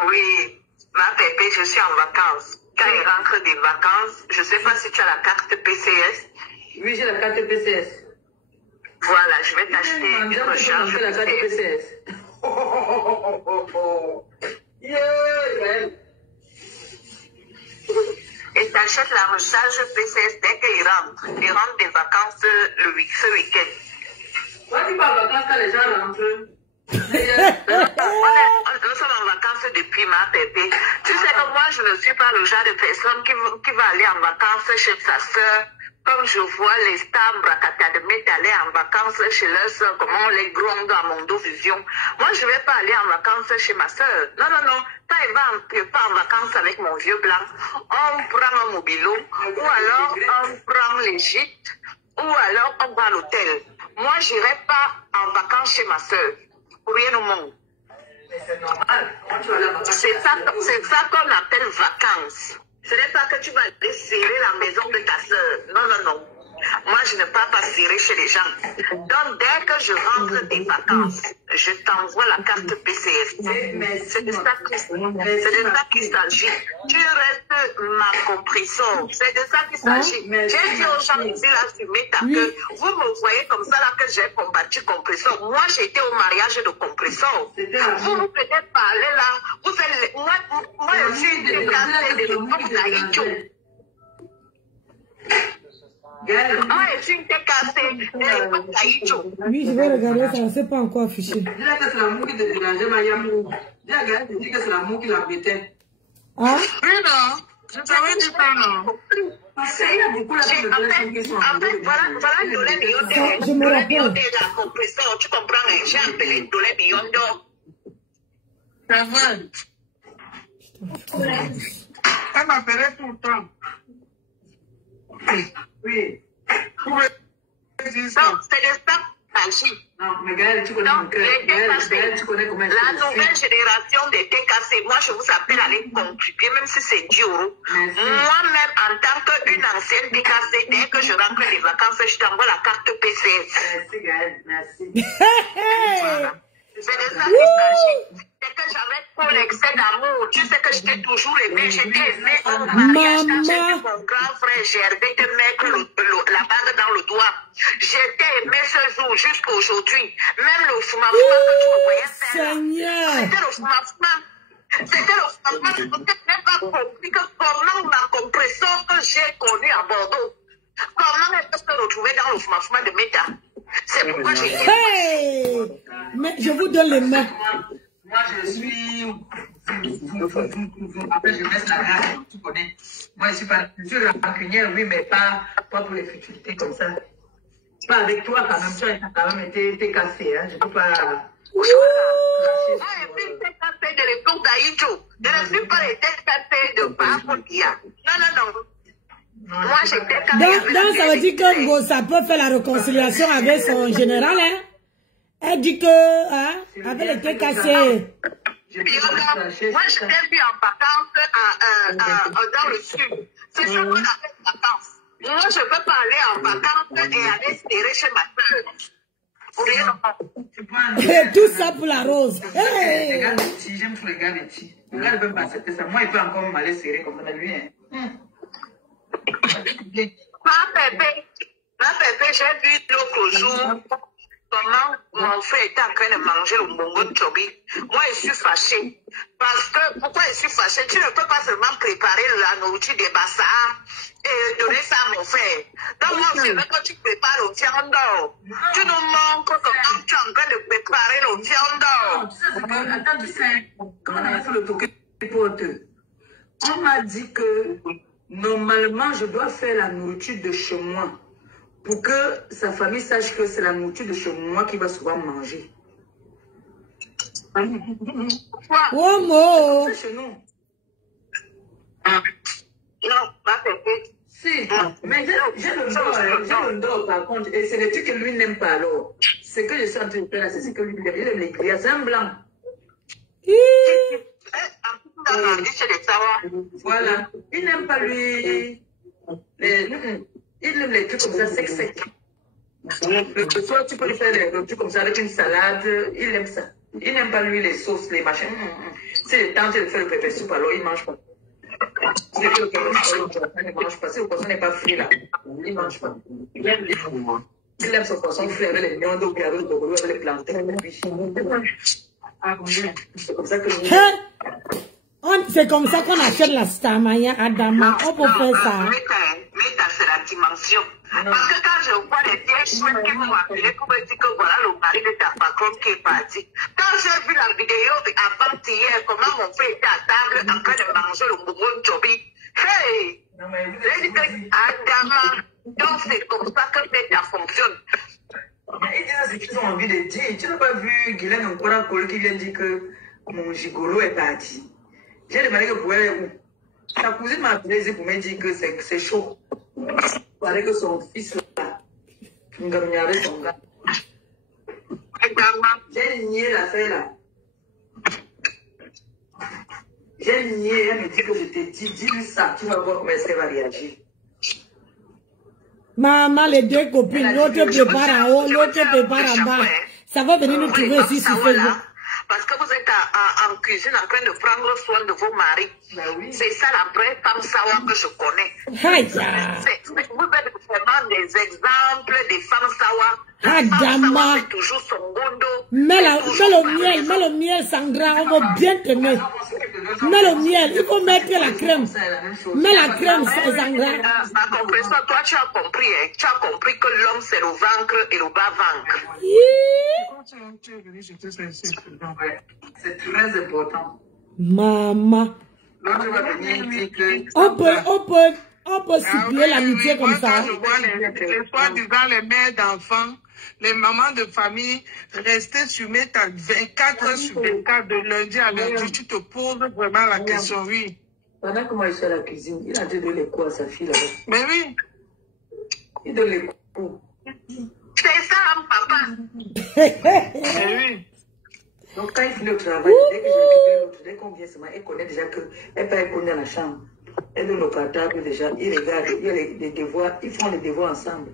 Oui, ma pépé, je suis en vacances. Quand il rentre des vacances, je ne sais pas si tu as la carte PCS. Oui, j'ai la carte PCS. Voilà, je vais t'acheter une recharge la carte PCS. Et t'achètes la recharge PCS dès qu'il rentre. Il rentre des vacances ce week-end. Quand tu vas en vacances, quand les gens rentrent. Nous sommes en vacances depuis ma pépé. Tu sais que moi, je ne suis pas le genre de personne qui va aller en vacances chez sa soeur. Comme je vois les stars bracatademés d'aller en vacances chez leur soeur, comment on les gronde à Mondovision. Moi, je ne vais pas aller en vacances chez ma soeur. Non, non, non. Quand il va pas en vacances avec mon vieux blanc, on prend un mobilo, ou alors on prend les gîtes, ou alors on va à l'hôtel. Moi, je n'irai pas en vacances chez ma soeur. Pour rien au monde. C'est normal. C'est ça qu'on appelle vacances. Ce n'est pas que tu vas aller serrer la maison de ta soeur. Non, non, non. Moi, je ne peux pas serrer chez les gens. Donc, dès que je rentre des vacances, je t'envoie la carte PCF. C'est de ça qu'il s'agit. Tu restes ma compresseur. C'est de ça qu'il s'agit. J'ai dit aux gens ici, là, sur Meta, que vous me voyez comme ça, là, que j'ai combattu compresseur. Moi, j'étais au mariage de compresseur. Vous peut-être parler là. Vous faites, moi, je suis décassée de l'époque d'Aïcho. Ah, et tu t'es cassé. Oui, je vais regarder ça, c'est pas encore affiché. Dis que c'est l'amour qui te dérangeait, Mariam. Dis que c'est l'amour qui l'embêtait. Ah? Oui, non. Je t'avais dit pas, non. Parce qu'il y a beaucoup de qui sont en fait, voilà Dolé Biondo. Je me rappelle. La compresseur, tu comprends, j'ai appelé Dolé Biondo. C'est vrai. Elle m'appelait tout le temps. Oui. Donc, c'est de ça qu'il s'agit. Non, mais Gaël, tu connais mon cœur. Gaël, tu connais comment la nouvelle génération des TKC, moi, je vous appelle à les contribuer, même si c'est 10 €. Moi-même, en tant qu'une ancienne TKC, dès que je rentre des vacances, je t'envoie la carte PCS. Merci, Gaël. Merci. Voilà. C'est de ça qu'il s'agit. C'est que j'avais trop l'excès d'amour. Tu sais que je t'ai toujours aimé. Je t'ai aimé au mariage. Quand j'ai vu mon grand frère Gervais te mettre la bague dans le doigt. Je t'ai aimé ce jour jusqu'à aujourd'hui. Même le fumafuma que tu me voyais faire. Seigneur. C'était le fumafuma. C'était le fumafuma. Je n'ai même pas compris que comment ma compresseur que j'ai connue à Bordeaux, comment elle peut se retrouver dans le fumafuma de Meta. C'est pourquoi j'ai dit. Hey! Mais je vous donne les mains. Moi, je suis. Après, je laisse la race, tu connais. Moi, je suis rancunière, oui, mais pas pour les futilités comme ça. Pas avec toi, quand même. Tu as quand même été cassé, hein. Je ne peux pas. Ah, et puis, t'es cassé de l'époque d'Aïcho. Je ne suis pas été cassé de Bafodia. Non. Moi, j'étais cassé. Donc, ça veut dire que Ngosa peut faire la réconciliation avec son général, hein? Elle dit que, hein, avec les TKC. Moi, je t'ai vu en vacances dans le sud. C'est ce qu'on appelle vacances. Moi, je peux pas aller en vacances et aller serrer chez ma soeur. Pour rien. Tout ça pour la rose. Hey. Les gars de petits, j'aime tous les gars de petits. Le gars ne peut pas accepter ça. Moi, il peut encore m'aller serrer comme ça, lui, hein. Ma pépé, j'ai vu l'autre jour comment mon frère était en train de manger le bongo chobi. Moi, je suis fâchée. Parce que, pourquoi je suis fâchée? Tu ne peux pas seulement préparer la nourriture des bassards et donner ça à mon frère. Donc, moi, je veux que tu prépares le viande. Tu nous montres comment tu es en train de préparer le viande. Attends, tu sais, comment on a fait le token pour eux? On m'a dit que normalement, je dois faire la nourriture de chez moi pour que sa famille sache que c'est la nourriture de chez moi qui va souvent manger. Oh, C'est chez nous. Non, ma pépé. Si, mais j'ai le dos par contre, et c'est le truc que lui n'aime pas alors. Ce que je suis en train de faire là, c'est ce que lui aime. Il aime les grillades, c'est un blanc. Voilà. Il n'aime pas lui. Il aime les trucs comme ça, sec. Le soir, tu peux lui faire des trucs comme ça avec une salade. Il aime ça. Il n'aime pas lui les sauces, les machins. Si il est tenté de faire le pépé soupe, alors il ne mange pas. Si le pépé soupe, il ne mange pas. Si le poisson n'est pas frit là, il ne mange pas. Il aime son poisson frit avec les viandes, avec le boulot, avec les plantains. C'est comme ça que c'est comme ça qu'on achète la stamaya Adama. On peut faire ça. Mais c'est la dimension. Parce que quand je vois les vieilles chouettes qui m'ont appelé pour me dire que voilà le mari de ta patronne qui est parti. Quand j'ai vu la vidéo avant-hier, comment mon frère était à table en train de manger le bourron Joby. Hey! J'ai dit que Adama, donc c'est comme ça que ça fonctionne. Mais ils disent qu'ils ont envie de dire. Tu n'as pas vu Guylaine Nkora Kolo qui vient dire que mon gigolo est parti. J'ai demandé que pour elle où. Sa cousine m'a appelé pour me dire que c'est chaud. Avec que son fils là, avec son gars. J'ai nié l'affaire là. J'ai nié, elle me dit que je t'ai dit, dis-lui ça, tu vas voir comment elle va réagir. Maman, les deux copines, l'autre prépare en haut, l'autre prépare en bas. Ça va venir nous trouver ici sur Facebook. Parce que vous êtes en cuisine en train de prendre soin de vos maris. Oui. C'est ça la vraie femme sawa que je connais. Vous êtes vraiment des exemples des femmes sawa. Adama. C'est toujours son gondo. Mets le miel, Sandra, on va bien t'aimer. Mets le miel, il faut mettre la crème. Mets la crème, Sandra. Ma compréhension, toi tu as compris, hein? Tu as compris que l'homme c'est le vaincre et le bas-vaincre. C'est très important. Maman. On peut cibler l'amitié comme ça. Je vois les soi-disant les mères d'enfants, les mamans de famille, rester sur mes 24 heures sur 24 de lundi à lundi, tu te poses vraiment la question, oui. Pendant que moi je suis à la cuisine, il a dit de les coups à sa fille là. Mais oui. Il donne les coups. C'est ça, papa. Mais oui. Donc quand il finit le travail, dès que je récupère l'autre, dès qu'on vient seulement, elle connaît déjà qu'elle peut être dans la chambre. Elle donne le cartable déjà, ils regardent, il y a les devoirs, ils font les devoirs ensemble.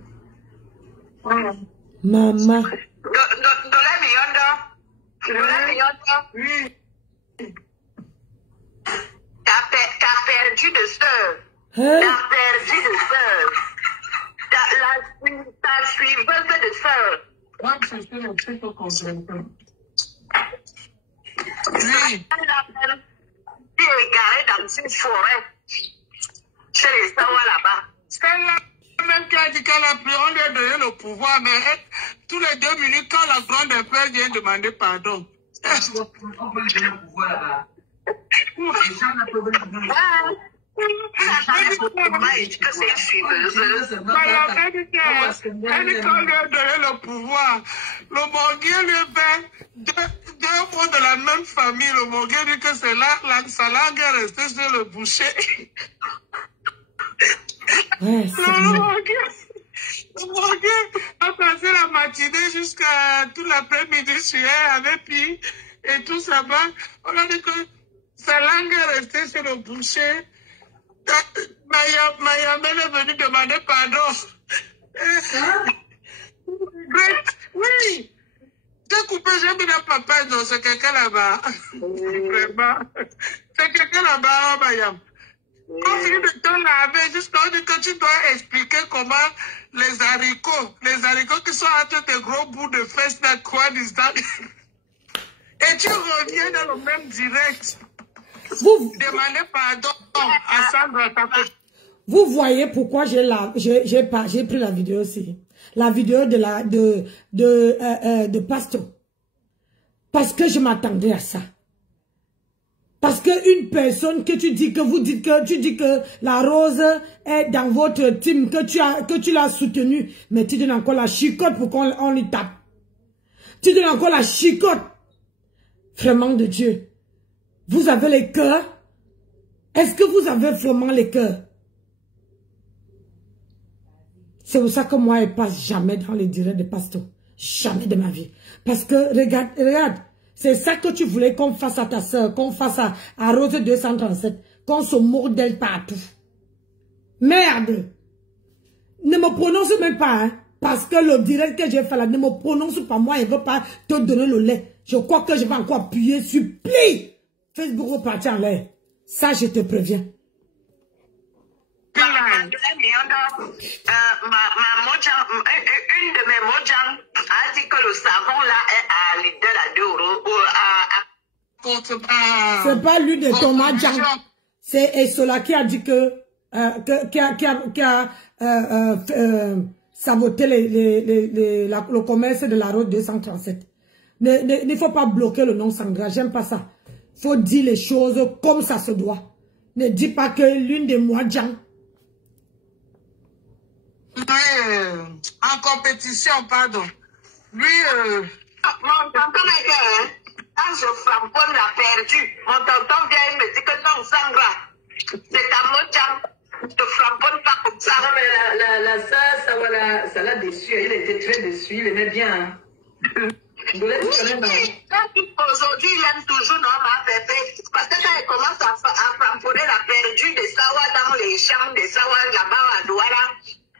Maman. Oui. T'as perdu de sœur. Hein? T'as perdu de sœur. Ta suiveuse de sœur. Moi, je suis le truc au concentré. Oui. Tu es garé dans une forêt. Chez les Sawa là-bas. C'est la même qui a dit qu'elle a pris, on lui a donné le pouvoir, mais tous les 2 minutes, quand la grande frère vient demander pardon. On peut lui donner le pouvoir là-bas. Les gens n'ont pas besoin de donner le pouvoir. Elle dit qu'on lui a donné le pouvoir. Le Morguier lui fait deux mots de la même famille. Le Morguier dit que c'est là, sa langue est restée sur le boucher. Le Morguier a passé la matinée jusqu'à tout l'après-midi sur elle avec lui et tout ça. On a dit que sa langue est restée sur le boucher. Mayamel est venu demander pardon. Oui. J'ai coupé, j'ai mis la papa, non, c'est quelqu'un là-bas. Vraiment. C'est quelqu'un là-bas, Mayam. On finit de te laver jusqu'à ce que tu dois expliquer comment les haricots qui sont entre tes gros bouts de fesses, là, quoi, et tu reviens dans le même direct. Demandez pardon à Sandra. Vous voyez pourquoi j'ai pris la vidéo aussi. La vidéo de Pastor. Parce que je m'attendais à ça. Parce qu'une personne que tu dis que la rose est dans votre team, que tu l'as soutenue, mais tu donnes encore la chicotte pour qu'on lui tape. Tu donnes encore la chicotte. Vraiment de Dieu. Vous avez les cœurs? Est-ce que vous avez vraiment les cœurs? C'est pour ça que moi, je ne passe jamais dans les directs de Pasto. Jamais de ma vie. Parce que, regarde, c'est ça que tu voulais qu'on fasse à ta soeur, qu'on fasse à Rose 237, qu'on se moque d'elle partout. Merde! Ne me prononce même pas, hein, parce que le direct que j'ai fait là, ne me prononce pas, moi, je ne veux pas te donner le lait. Je crois que je vais encore appuyer sur pli. Facebook va partir en l'air. Ça, je te préviens. Une de mes mojang a dit que le savon là est à l'idée à 2 €. C'est pas lui de ton mojang. C'est Esola qui a dit que qui a saboté le commerce de la route 237. Il ne faut pas bloquer le nom Sandra. J'aime pas ça. Il faut dire les choses comme ça se doit. Ne dis pas que l'une des mojang. En compétition, pardon. Lui, Mon tonton est quand je flamponne l'a perdu. Mon tonton vient et me dit que non, Sandra, c'est ta mojang. Je te flamponne pas comme ça. Non, mais ça l'a déçu. Il était très déçu. Il aimait bien. Hein. Aujourd'hui, il aime toujours non, ma bébé. Parce que quand il commence à flamponner la perdue des sawas dans les champs, des sawas là-bas à Douala,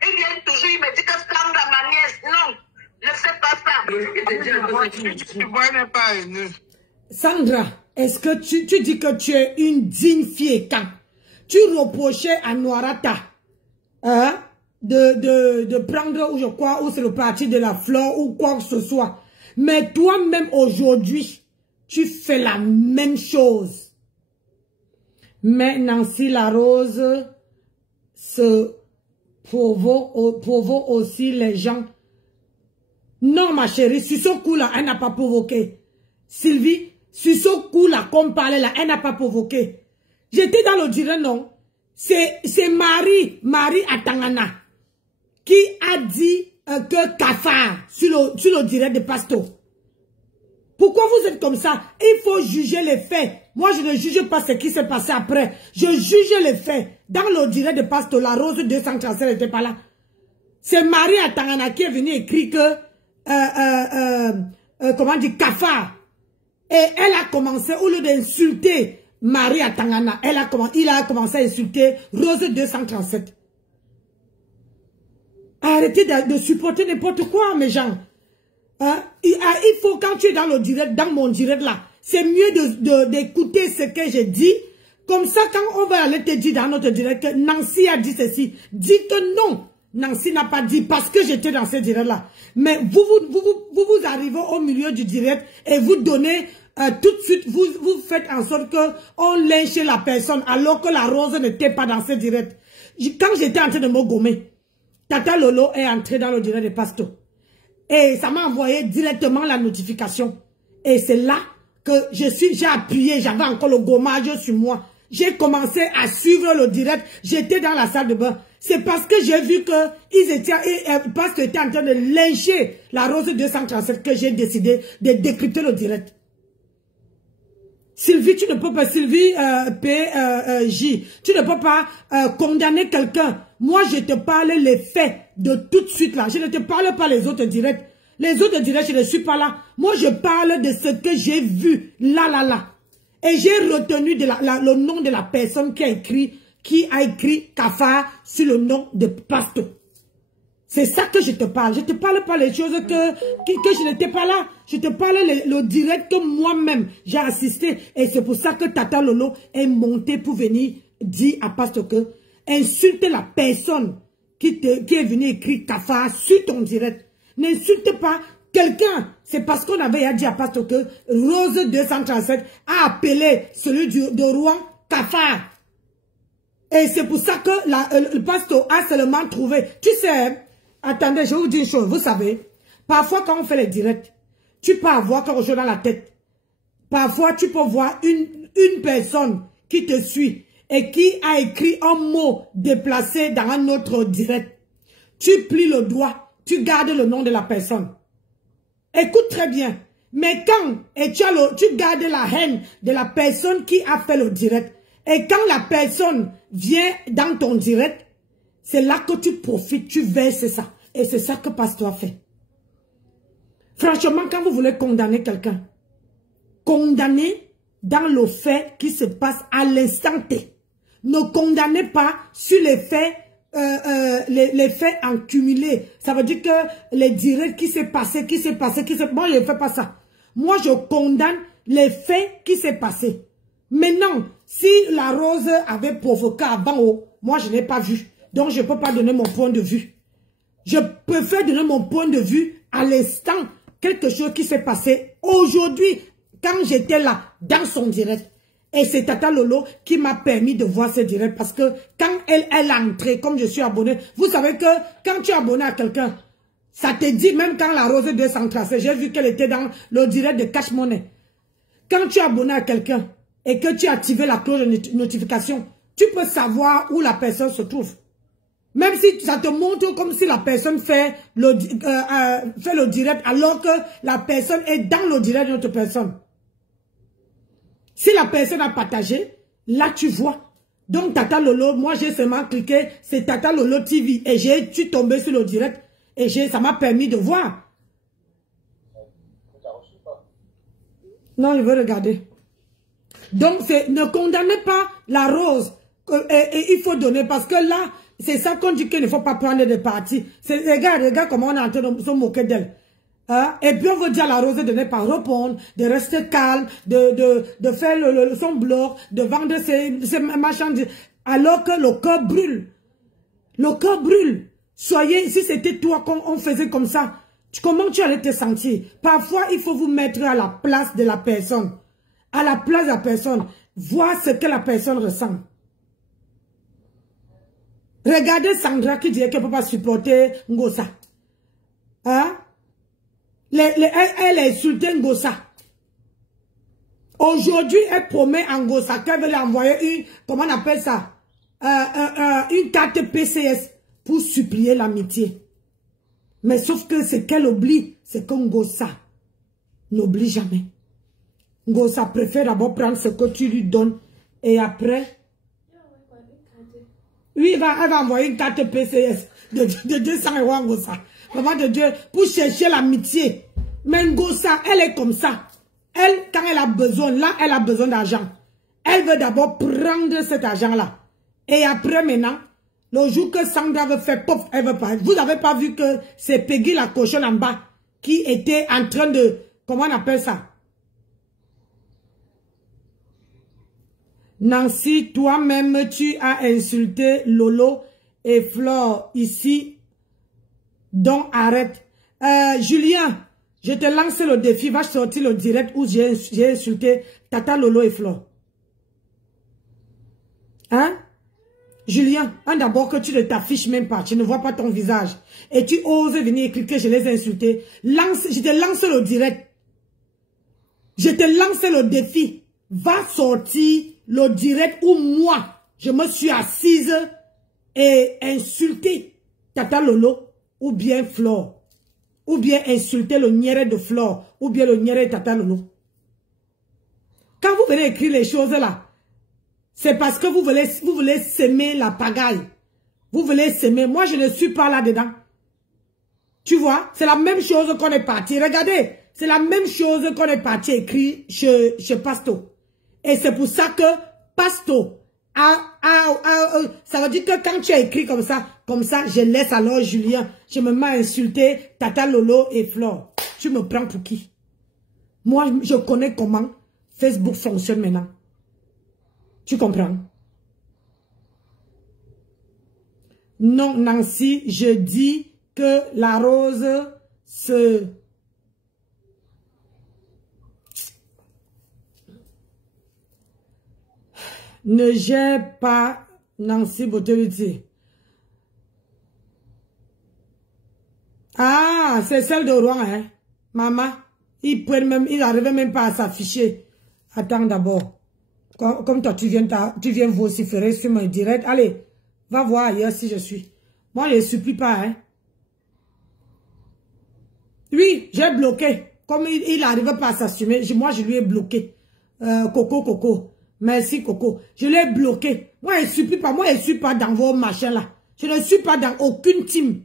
il vient toujours, il me dit que Sandra, ma nièce, non, ne fais pas ça. tu vois, n'est pas haineux. Sandra, est-ce que tu dis que tu es une digne fille quand tu reprochais à Noirata hein, de prendre, ou je crois, ou c'est le parti de la fleur, ou quoi que ce soit. Mais toi-même, aujourd'hui, tu fais la même chose. Mais Nancy Larose se provoque aussi les gens. Non, ma chérie, sur ce coup-là, elle n'a pas provoqué. Sylvie, sur ce coup-là, qu'on parlait là, elle n'a pas provoqué. J'étais dans le direct, non. C'est Marie Atangana qui a dit que Kafar sur le direct de Pasto. Pourquoi vous êtes comme ça? Il faut juger les faits. Moi, je ne juge pas ce qui s'est passé après. Je juge les faits. Dans le direct de Pasto, la Rose 237 n'était pas là. C'est Marie Atangana qui est venue écrire que, comment dire, Kafar. Et elle a commencé, au lieu d'insulter Marie Atangana, il a commencé à insulter Rose 237. Arrêtez de supporter n'importe quoi, mes gens. Hein? Il faut, quand tu es dans le direct, dans mon direct là, c'est mieux d'écouter ce que j'ai dit. Comme ça, quand on va aller te dire dans notre direct que Nancy a dit ceci, dis que non, Nancy n'a pas dit parce que j'étais dans ce direct là. Mais vous arrivez au milieu du direct et vous donnez tout de suite, vous faites en sorte que on lynche la personne alors que la Rose n'était pas dans ce direct. Quand j'étais en train de me gommer, Tata Lolo est entrée dans le direct de Pasto. Et ça m'a envoyé directement la notification. Et c'est là que j'ai appuyé, j'avais encore le gommage sur moi. J'ai commencé à suivre le direct, j'étais dans la salle de bain. C'est parce que j'ai vu que Pasto était en train de lyncher la Rose 237 que j'ai décidé de décrypter le direct. Sylvie, tu ne peux pas, Sylvie PJ, tu ne peux pas condamner quelqu'un. Moi, je te parle les faits de tout de suite là. Je ne te parle pas les autres directs. Les autres directs, je ne suis pas là. Moi, je parle de ce que j'ai vu là. Et j'ai retenu le nom de la personne qui a écrit Kafar sur le nom de Pasto. C'est ça que je te parle. Je ne te parle pas les choses que je n'étais pas là. Je te parle le direct que moi-même j'ai assisté. Et c'est pour ça que Tata Lolo est montée pour venir dire à Pasto que insulte la personne qui est venue écrire Kafar sur ton direct. N'insulte pas quelqu'un. C'est parce qu'on avait dit à Pasto que Rose 237 a appelé celui de Rouen Kafar. Et c'est pour ça que le Pasto a seulement trouvé. Tu sais, attendez, je vais vous dire une chose. Vous savez, parfois quand on fait les directs, tu peux avoir quelque chose dans la tête. Parfois, tu peux voir une personne qui te suit et qui a écrit un mot déplacé dans un autre direct. Tu plies le doigt, tu gardes le nom de la personne. Écoute très bien. Mais quand tu gardes la haine de la personne qui a fait le direct, et quand la personne vient dans ton direct, c'est là que tu profites, tu verses ça. Et c'est ça que Pasteur fait. Franchement, quand vous voulez condamner quelqu'un, condamnez dans le fait qui se passe à l'instant T. Ne condamnez pas sur les faits, les faits en cumulé. Ça veut dire que les directs qui s'est passé. Moi, je ne fais pas ça. Moi, je condamne les faits qui s'est passé. Maintenant, si la rose avait provoqué avant, moi, je n'ai pas vu. Donc, je ne peux pas donner mon point de vue. Je préfère donner mon point de vue à l'instant, quelque chose qui s'est passé aujourd'hui, quand j'étais là, dans son direct. Et c'est Tata Lolo qui m'a permis de voir ce direct. Parce que quand elle est entrée, comme je suis abonné, vous savez que quand tu es abonné à quelqu'un, ça te dit, même quand la rose de s'entracer, j'ai vu qu'elle était dans le direct de Cash Money. Quand tu es abonné à quelqu'un et que tu as activé la cloche de notification, tu peux savoir où la personne se trouve. Même si ça te montre comme si la personne fait le direct alors que la personne est dans le direct d'une autre personne. Si la personne a partagé, là tu vois. Donc Tata Lolo, moi j'ai seulement cliqué, c'est Tata Lolo TV. Et je suis tombé sur le direct et ça m'a permis de voir. Non, il veut regarder. Donc ne condamnez pas la rose. Et il faut donner parce que là, c'est ça qu'on dit qu'il ne faut pas prendre de parti. Regarde comment on est en train de se moquer d'elle. Hein? Et puis on veut dire à la rose de ne pas répondre, de rester calme, de faire son blog, de vendre ses machins. Alors que le cœur brûle. Le cœur brûle. Soyez, si c'était toi qu'on faisait comme ça, comment tu allais te sentir? Parfois, il faut vous mettre à la place de la personne. À la place de la personne. Voir ce que la personne ressent. Regardez Sandra qui disait qu'elle ne peut pas supporter Ngosa. Hein? Elle a insulté Ngosa. Aujourd'hui, elle promet à Ngosa qu'elle veut lui envoyer une, comment on appelle ça? Une carte PCS pour supplier l'amitié. Mais sauf que ce qu'elle oublie, c'est que Ngosa n'oublie jamais. Ngosa préfère d'abord prendre ce que tu lui donnes et après... Oui, elle va envoyer une carte PCS de 200 € à Ngosa. Maman de Dieu, pour chercher l'amitié. Mais Ngosa, elle est comme ça. Elle, quand elle a besoin, là, elle a besoin d'argent. Elle veut d'abord prendre cet argent-là. Et après, maintenant, le jour que Sandra veut faire pop, elle veut pas. Vous n'avez pas vu que c'est Peggy la cochonne en bas qui était en train de... Comment on appelle ça? Nancy, toi-même, tu as insulté Lolo et Flore ici. Donc, arrête. Julien, je te lance le défi. Va sortir le direct où j'ai insulté Tata Lolo et Flore. Hein? Julien, d'abord que tu ne t'affiches même pas. Tu ne vois pas ton visage. Et tu oses venir écrire que je les ai insultés. Je te lance le direct. Je te lance le défi. Va sortir le direct où moi, je me suis assise et insulté Tata Lolo ou bien Flore. Ou bien insulter le niéré de Flore ou bien le niéré de Tata Lolo. Quand vous venez écrire les choses là, c'est parce que vous voulez s'aimer la pagaille. Vous voulez s'aimer. Moi, je ne suis pas là-dedans. Tu vois, c'est la même chose qu'on est parti. Regardez, c'est la même chose qu'on est parti écrire chez Pasto. Et c'est pour ça que Pasto ça veut dire que quand tu as écrit comme ça, je laisse alors Julien. Je me mets à insulter Tata Lolo et Flore. Tu me prends pour qui? Moi, je connais comment Facebook fonctionne maintenant. Tu comprends? Non, Nancy, je dis que la rose se... Ne gère pas Nancy Boteliti. Ah, c'est celle de Rouen, hein? Maman, il n'arrivait même pas à s'afficher. Attends d'abord. Comme toi, tu viens vociférer sur mon direct. Allez, va voir ailleurs si je suis. Moi, je ne supplie pas, hein? Oui, j'ai bloqué. Comme il n'arrivait pas à s'assumer, moi, je lui ai bloqué. Coco. Merci, Coco. Je l'ai bloqué. Moi, je ne supplie pas. Moi, je ne suis pas dans vos machins là. Je ne suis pas dans aucune team.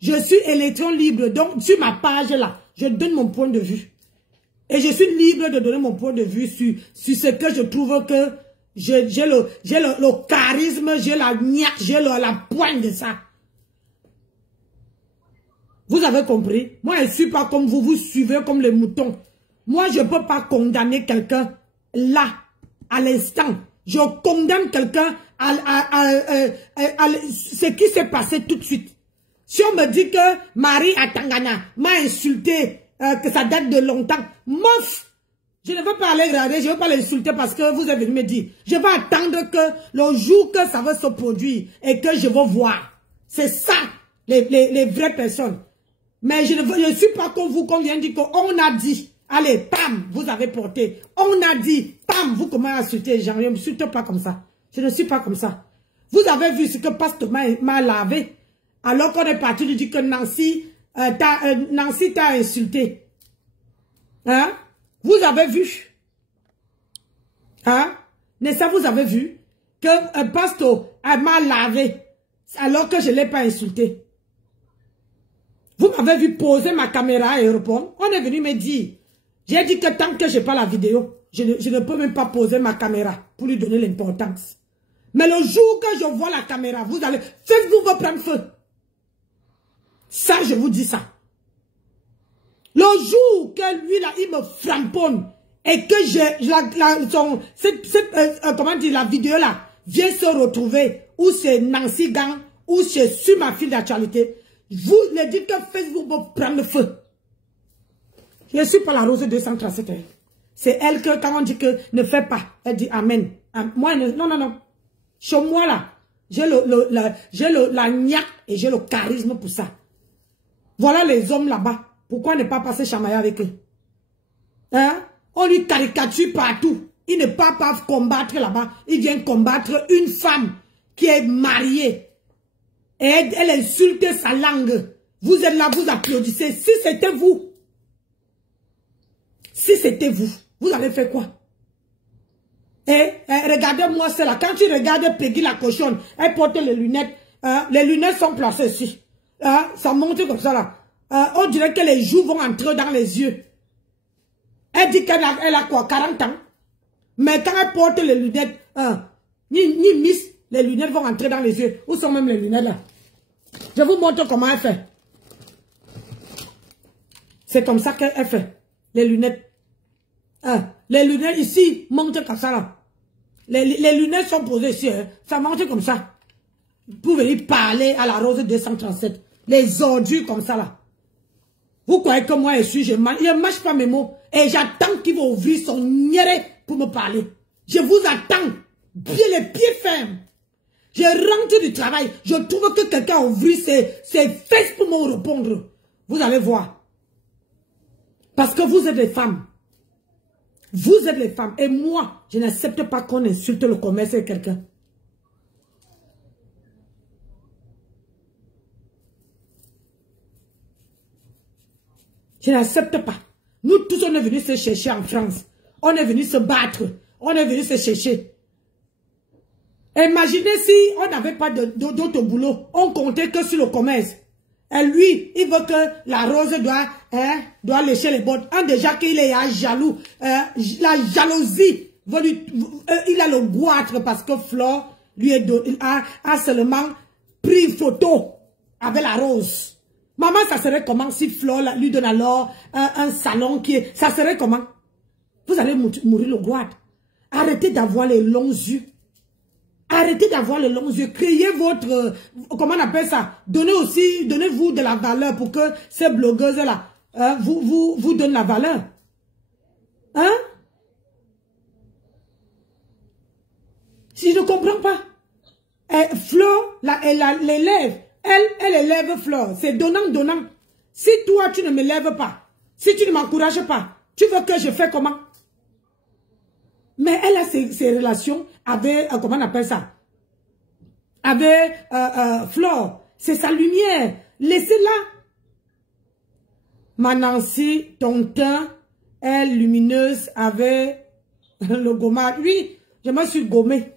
Je suis électron libre. Donc, sur ma page là, je donne mon point de vue. Et je suis libre de donner mon point de vue sur ce que je trouve que j'ai le charisme, j'ai la niaque, j'ai la pointe de ça. Vous avez compris? Moi, je ne suis pas comme vous, vous suivez comme les moutons. Moi, je ne peux pas condamner quelqu'un là, à l'instant. Je condamne quelqu'un à ce qui s'est passé tout de suite. Si on me dit que Marie Atangana m'a insulté, que ça date de longtemps, mof, je ne veux pas aller regarder, je ne veux pas l'insulter parce que vous êtes venu me dire. Je vais attendre que le jour que ça va se produire et que je vais voir. C'est ça, les vraies personnes. Mais je ne suis pas comme vous, comme vient de dire qu'on a dit. Allez, pam, vous avez porté. On a dit, pam, vous commencez à insulter les gens. Je ne suis pas comme ça. Je ne suis pas comme ça. Vous avez vu ce que Pasteur m'a lavé. Alors qu'on est parti lui dire que Nancy t'a insulté. Hein? Vous avez vu? Hein? N'est-ce pas, vous avez vu que Pasteur m'a lavé alors que je ne l'ai pas insulté. Vous m'avez vu poser ma caméra et répondre. On est venu me dire. J'ai dit que tant que je n'ai pas la vidéo, je ne peux même pas poser ma caméra pour lui donner l'importance. Mais le jour que je vois la caméra, vous allez... Facebook va prendre feu. Ça, je vous dis ça. Le jour que lui, là, il me framponne et que comment dire, la vidéo, là, vient se retrouver, ou c'est Nancy Gang, ou c'est sur ma file d'actualité, vous le dites que Facebook va prendre feu. Je ne suis pas la Rose 237. C'est elle que, quand on dit que ne fais pas, elle dit Amen. Moi, non. Chez moi, là, j'ai la niaque et j'ai le charisme pour ça. Voilà les hommes là-bas. Pourquoi ne pas passer chamaillard avec eux? Hein? On lui caricature partout. Il ne peut pas combattre là-bas. Il vient combattre une femme qui est mariée. Et elle insulte sa langue. Vous êtes là, vous applaudissez. Si c'était vous, vous allez faire quoi? Et regardez-moi cela. Quand tu regardes Peggy la cochonne, elle porte les lunettes. Les lunettes sont placées ici. Ça monte comme ça là. On dirait que les joues vont entrer dans les yeux. Elle dit qu'elle a quoi, 40 ans? Mais quand elle porte les lunettes, ni miss, les lunettes vont entrer dans les yeux. Où sont même les lunettes là? Je vous montre comment elle fait. C'est comme ça qu'elle fait. Les lunettes. Les lunettes ici montent comme ça là. Les lunettes sont posées ici. Ça monte comme ça. Pour venir parler à la Rose 237. Les ordures comme ça là. Vous croyez que moi je ne mâche pas mes mots. Et j'attends qu'il va ouvrir son niéré pour me parler. Je vous attends. Les pieds fermes. Je rentre du travail. Je trouve que quelqu'un a ouvert ses fesses pour me répondre. Vous allez voir. Parce que vous êtes des femmes. Vous êtes les femmes. Et moi, je n'accepte pas qu'on insulte le commerce de quelqu'un. Je n'accepte pas. Nous tous, on est venus se chercher en France. On est venus se battre. On est venus se chercher. Imaginez si on n'avait pas d'autre boulot. On comptait que sur le commerce. Et lui, il veut que la Rose doit lécher les bottes. Déjà qu'il est jaloux. La jalousie. Il a le goitre parce que Flore lui a seulement pris une photo avec la Rose. Maman, ça serait comment si Flore lui donne alors un salon qui est... Ça serait comment? Vous allez mourir le goitre. Arrêtez d'avoir les longs yeux. Arrêtez d'avoir les longs yeux. Créez votre... comment on appelle ça? Donnez-vous de la valeur pour que ces blogueuses-là vous donnent la valeur. Hein? Si je ne comprends pas. Flore, elle élève. Elle élève Flore. C'est donnant. Si toi, tu ne me lèves pas, si tu ne m'encourages pas, tu veux que je fasse comment? Mais elle a ses relations avec, comment on appelle ça? Avec Flore. C'est sa lumière. Laissez-la. Ma Nancy, ton teint est lumineuse avec le gommage. Oui, je me suis gommée.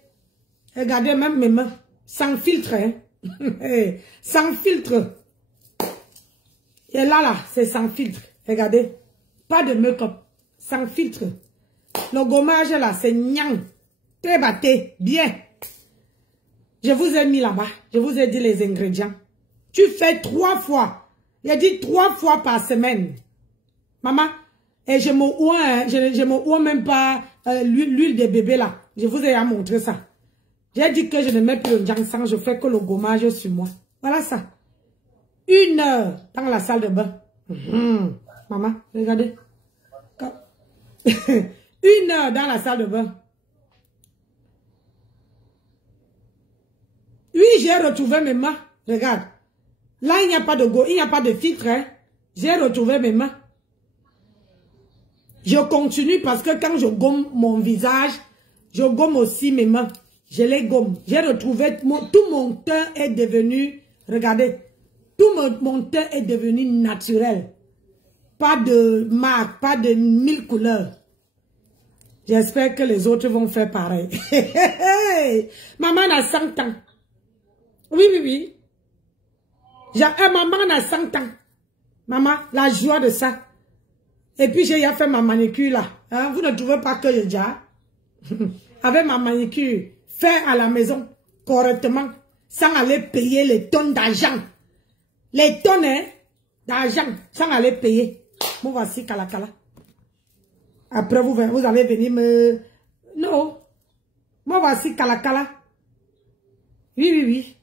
Regardez même mes mains. Sans filtre. Hein? Sans filtre. Et là, c'est sans filtre. Regardez. Pas de make-up. Sans filtre. Le gommage là, c'est nyang. Té batté. Bien. Je vous ai mis là-bas. Je vous ai dit les ingrédients. Tu fais 3 fois. J'ai dit 3 fois par semaine. Maman. Et je me oins, je me oins même pas l'huile de bébé là. Je vous ai montré ça. J'ai dit que je ne mets plus le ginseng, je fais que le gommage sur moi. Voilà ça. 1 heure dans la salle de bain. Maman, regardez. 1 heure dans la salle de bain. Oui, j'ai retrouvé mes mains. Regarde. Là, il n'y a pas de go, il n'y a pas de filtre. Hein. J'ai retrouvé mes mains. Je continue parce que quand je gomme mon visage, je gomme aussi mes mains. Je les gomme. J'ai retrouvé, tout mon teint est devenu, regardez, tout mon teint est devenu naturel. Pas de marque, pas de 1000 couleurs. J'espère que les autres vont faire pareil. Maman a 100 ans. Oui, oui, oui. Maman a 100 ans. Maman, la joie de ça. Et puis j'ai fait ma manicure là. Hein? Vous ne trouvez pas que j'ai déjà avec ma manicure fait à la maison correctement sans aller payer les tonnes d'argent. Les tonnes d'argent sans aller payer. Bon voici Kalakala. Après vous allez venir me... Non. Moi voici Kalakala. Oui, oui, oui.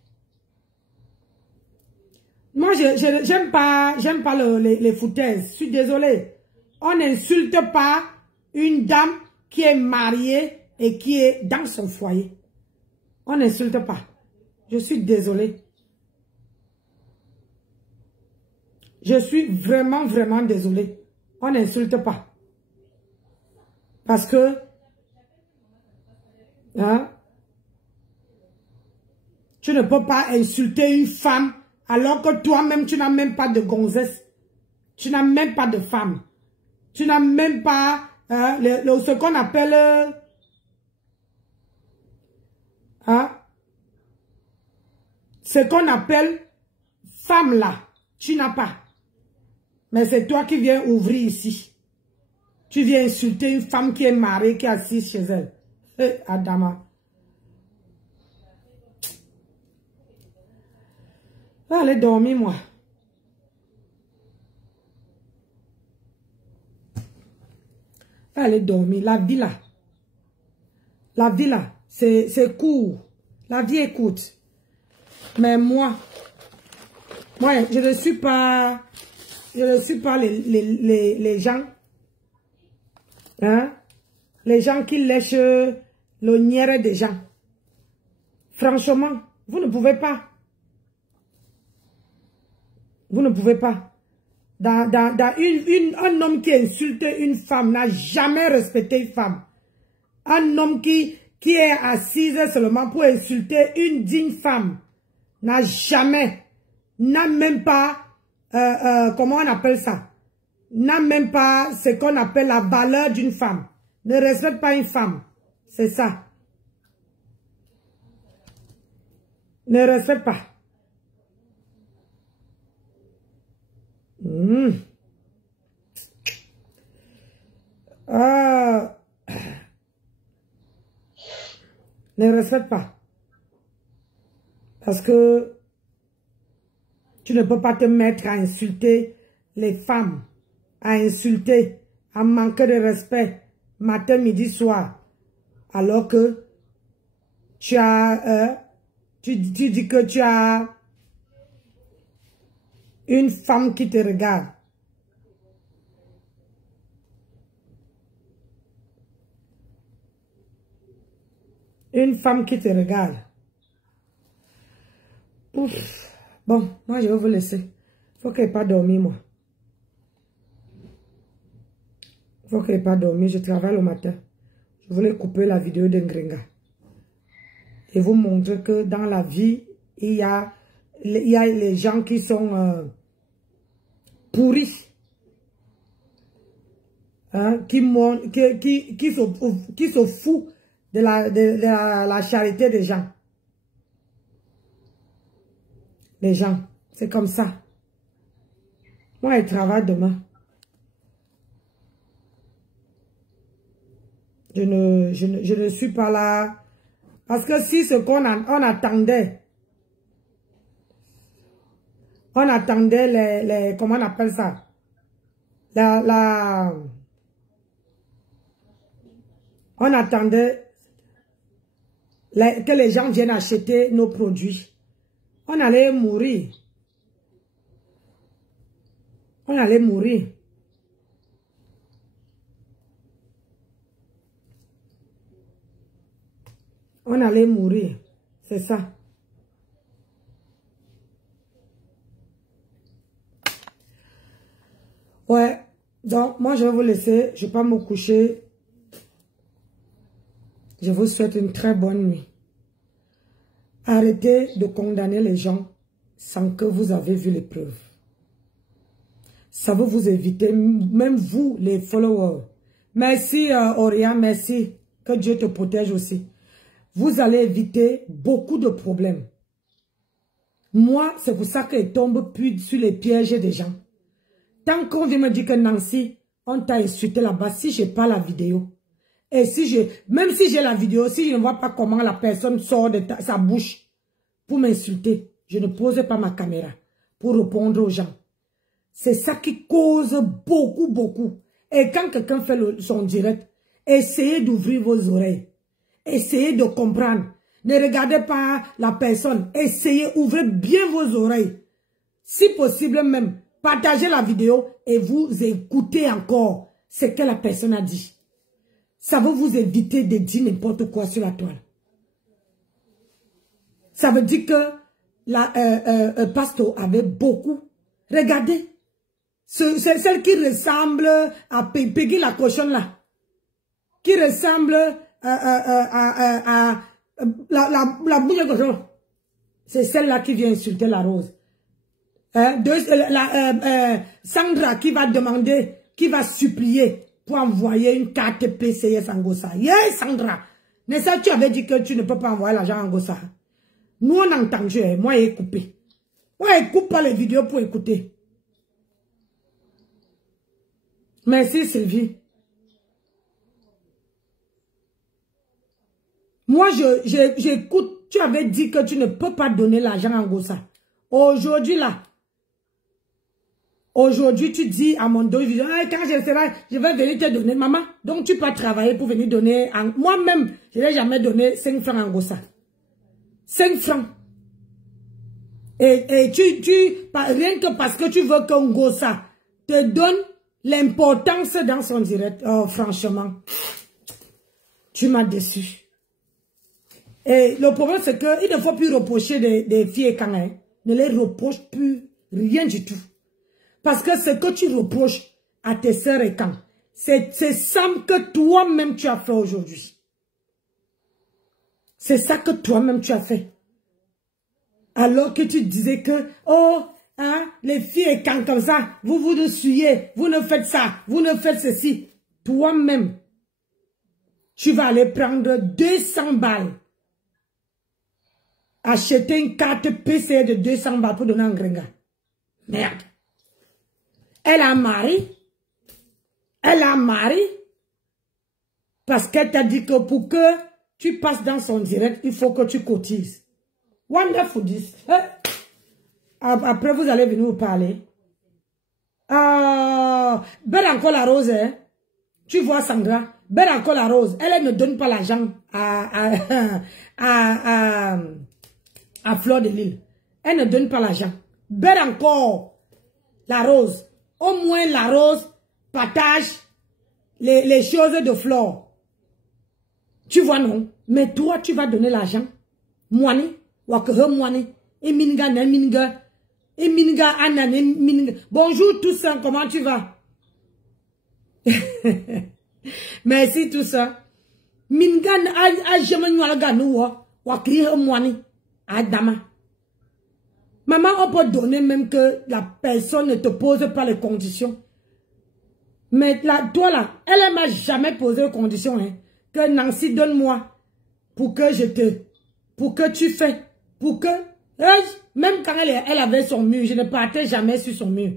Moi j'aime pas les foutaises. Je suis désolée. On n'insulte pas une dame qui est mariée et qui est dans son foyer. On n'insulte pas. Je suis désolée. Je suis vraiment, vraiment désolée. On n'insulte pas. Parce que... Hein, tu ne peux pas insulter une femme alors que toi-même, tu n'as même pas de gonzesse. Tu n'as même pas de femme. Tu n'as même pas ce qu'on appelle ce qu'on appelle femme là. Tu n'as pas. Mais c'est toi qui viens ouvrir ici. Tu viens insulter une femme qui est mariée, qui est assise chez elle. Adama. Je vais aller dormir moi. Aller dormir. La vie là, c'est court. La vie est courte. Mais moi, je ne suis pas les gens, hein, les gens qui lèchent le nière des gens. Franchement, vous ne pouvez pas. Vous ne pouvez pas. Un homme qui insulte une femme n'a jamais respecté une femme. Un homme qui est assise seulement pour insulter une digne femme n'a jamais, n'a même pas, comment on appelle ça? N'a même pas ce qu'on appelle la valeur d'une femme. Ne respecte pas une femme. C'est ça. Ne respecte pas. Ne respecte pas. Parce que tu ne peux pas te mettre à insulter les femmes, à insulter, à manquer de respect matin, midi, soir. Alors que tu as, tu dis que tu as une femme qui te regarde. Une femme qui te regarde. Ouf. Bon, moi je vais vous laisser. Il faut qu'elle n'ait pas dormi, moi. Il faut qu'elle n'ait pas dormi. Je travaille le matin. Je voulais couper la vidéo d'Engrenga. Et vous montrer que dans la vie, il y a les gens qui sont pourris. Hein, qui se foutent de la charité des gens. les gens. C'est comme ça. Moi, je travaille demain. Je ne suis pas là. Parce que si ce qu'on attendait, les comment on appelle ça? On attendait que les gens viennent acheter nos produits. On allait mourir. On allait mourir. On allait mourir. C'est ça. Ouais. Donc, moi, je vais vous laisser. Je ne vais pas me coucher. Je vous souhaite une très bonne nuit. Arrêtez de condamner les gens sans que vous avez vu les preuves. Ça va vous éviter, même vous, les followers. Merci, Auria, merci. Que Dieu te protège aussi. Vous allez éviter beaucoup de problèmes. Moi, c'est pour ça que je tombe plus sur les pièges des gens. Tant qu'on vient me dire que Nancy, on t'a insulté là-bas, si je n'ai pas la vidéo, et si même si j'ai la vidéo, si je ne vois pas comment la personne sort de sa bouche pour m'insulter, je ne pose pas ma caméra pour répondre aux gens. C'est ça qui cause beaucoup. Et quand quelqu'un fait son direct, essayez d'ouvrir vos oreilles. Essayez de comprendre. Ne regardez pas la personne. Essayez, ouvrez bien vos oreilles. Si possible même, partagez la vidéo et vous écoutez encore ce que la personne a dit. Ça va vous éviter de dire n'importe quoi sur la toile. Ça veut dire que la pasteur avait beaucoup. Regardez. C'est celle qui ressemble à Peggy la cochonne là. Qui ressemble à la bouche de cochon. C'est celle-là qui vient insulter la Rose. Sandra qui va demander, qui va supplier pour envoyer une carte PCS en Gossa. Yes, Sandra. Mais ça, tu avais dit que tu ne peux pas envoyer l'argent en Gossa. Nous, on a entendu. Moi, j'ai coupé. Moi, je coupe pas les vidéos pour écouter. Merci, Sylvie. Moi, j'écoute. Tu avais dit que tu ne peux pas donner l'argent en Gossa. Aujourd'hui, là. Aujourd'hui, tu dis à mon dos, quand je serai, je vais venir te donner, maman. Donc, tu peux travailler pour venir donner. Moi-même, je n'ai jamais donné 5 francs en Gossa. 5 francs. Et rien que parce que tu veux qu'un Gossa te donne l'importance dans son direct. Oh, franchement, tu m'as déçu. Et le problème, c'est qu'il ne faut plus reprocher des filles quand même. Ne les reproche plus rien du tout. Parce que ce que tu reproches à tes sœurs et quand, c'est ça que toi-même tu as fait aujourd'hui. C'est ça que toi-même tu as fait. Alors que tu disais que, oh, hein, les filles et quand comme ça, vous ne suyez, vous ne faites ça, vous ne faites ceci. Toi-même, tu vas aller prendre 200 balles. Acheter une carte PC de 200 balles pour donner un gringa. Merde. Elle a mari. Elle a mari. Parce qu'elle t'a dit que pour que tu passes dans son direct, il faut que tu cotises. Wonderful this. Après, vous allez venir vous parler. Belle encore la Rose. Hein? Tu vois Sandra. Belle encore la Rose. Elle ne donne pas l'argent à Fleur de Lille. Elle ne donne pas l'argent. Belle encore la Rose. Au moins la Rose partage les choses de Fleur. Tu vois non? Mais toi, tu vas donner l'argent. Moani. Bonjour tous, comment tu vas? Merci tout ça. Mingan a jamais eu à Adama. Maman, on peut donner même que la personne ne te pose pas les conditions. Mais là, toi là, elle ne m'a jamais posé les conditions. Hein, que Nancy donne-moi pour que je te... Pour que tu fais... Pour que Même quand elle avait son mur, je ne partais jamais sur son mur.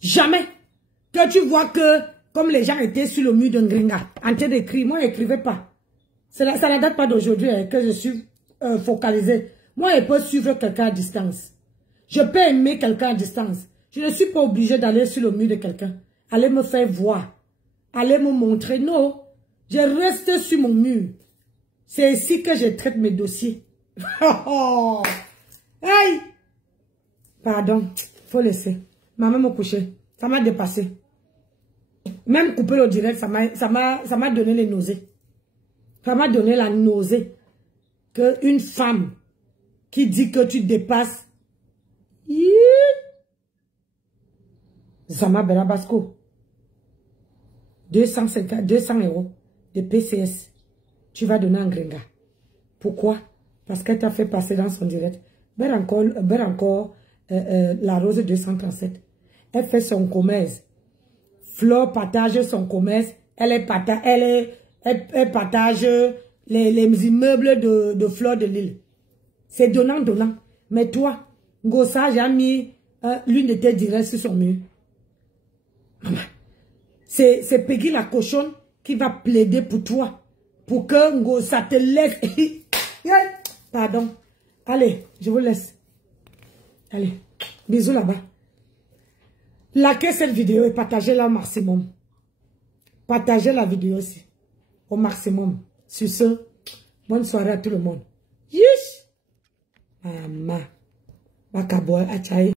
Jamais. Que tu vois que, comme les gens étaient sur le mur de Ngringa, en train d'écrire, moi, je n'écrivais pas. Ça ne date pas d'aujourd'hui que je suis focalisée. Moi, je peux suivre quelqu'un à distance. Je peux aimer quelqu'un à distance. Je ne suis pas obligée d'aller sur le mur de quelqu'un. Aller me faire voir. Aller me montrer. Non. Je reste sur mon mur. C'est ici que je traite mes dossiers. Hey! Pardon. Faut laisser. Maman m'a couché. Ça m'a dépassé. Même couper le direct, ça m'a donné les nausées. Ça m'a donné la nausée. Que une femme qui dit que tu dépasses. Zama Berabasco. 200 € de PCS. Tu vas donner en Ngringa. Pourquoi? Parce qu'elle t'a fait passer dans son direct. encore la rose 237. Elle fait son commerce. Flore partage son commerce. Elle partage les immeubles de Flore de Lille. C'est donnant. Mais toi, Ngosa, j'ai mis l'une de tes directs sur son mur. Maman. C'est Peggy la cochonne qui va plaider pour toi. Pour que Ngosa te laisse. Pardon. Allez, je vous laisse. Allez, bisous là-bas. Likez cette vidéo et partagez-la au maximum. Partagez la vidéo aussi. Au maximum. Sur ce, bonne soirée à tout le monde. Yish! Maman. Bakaboy, achaï.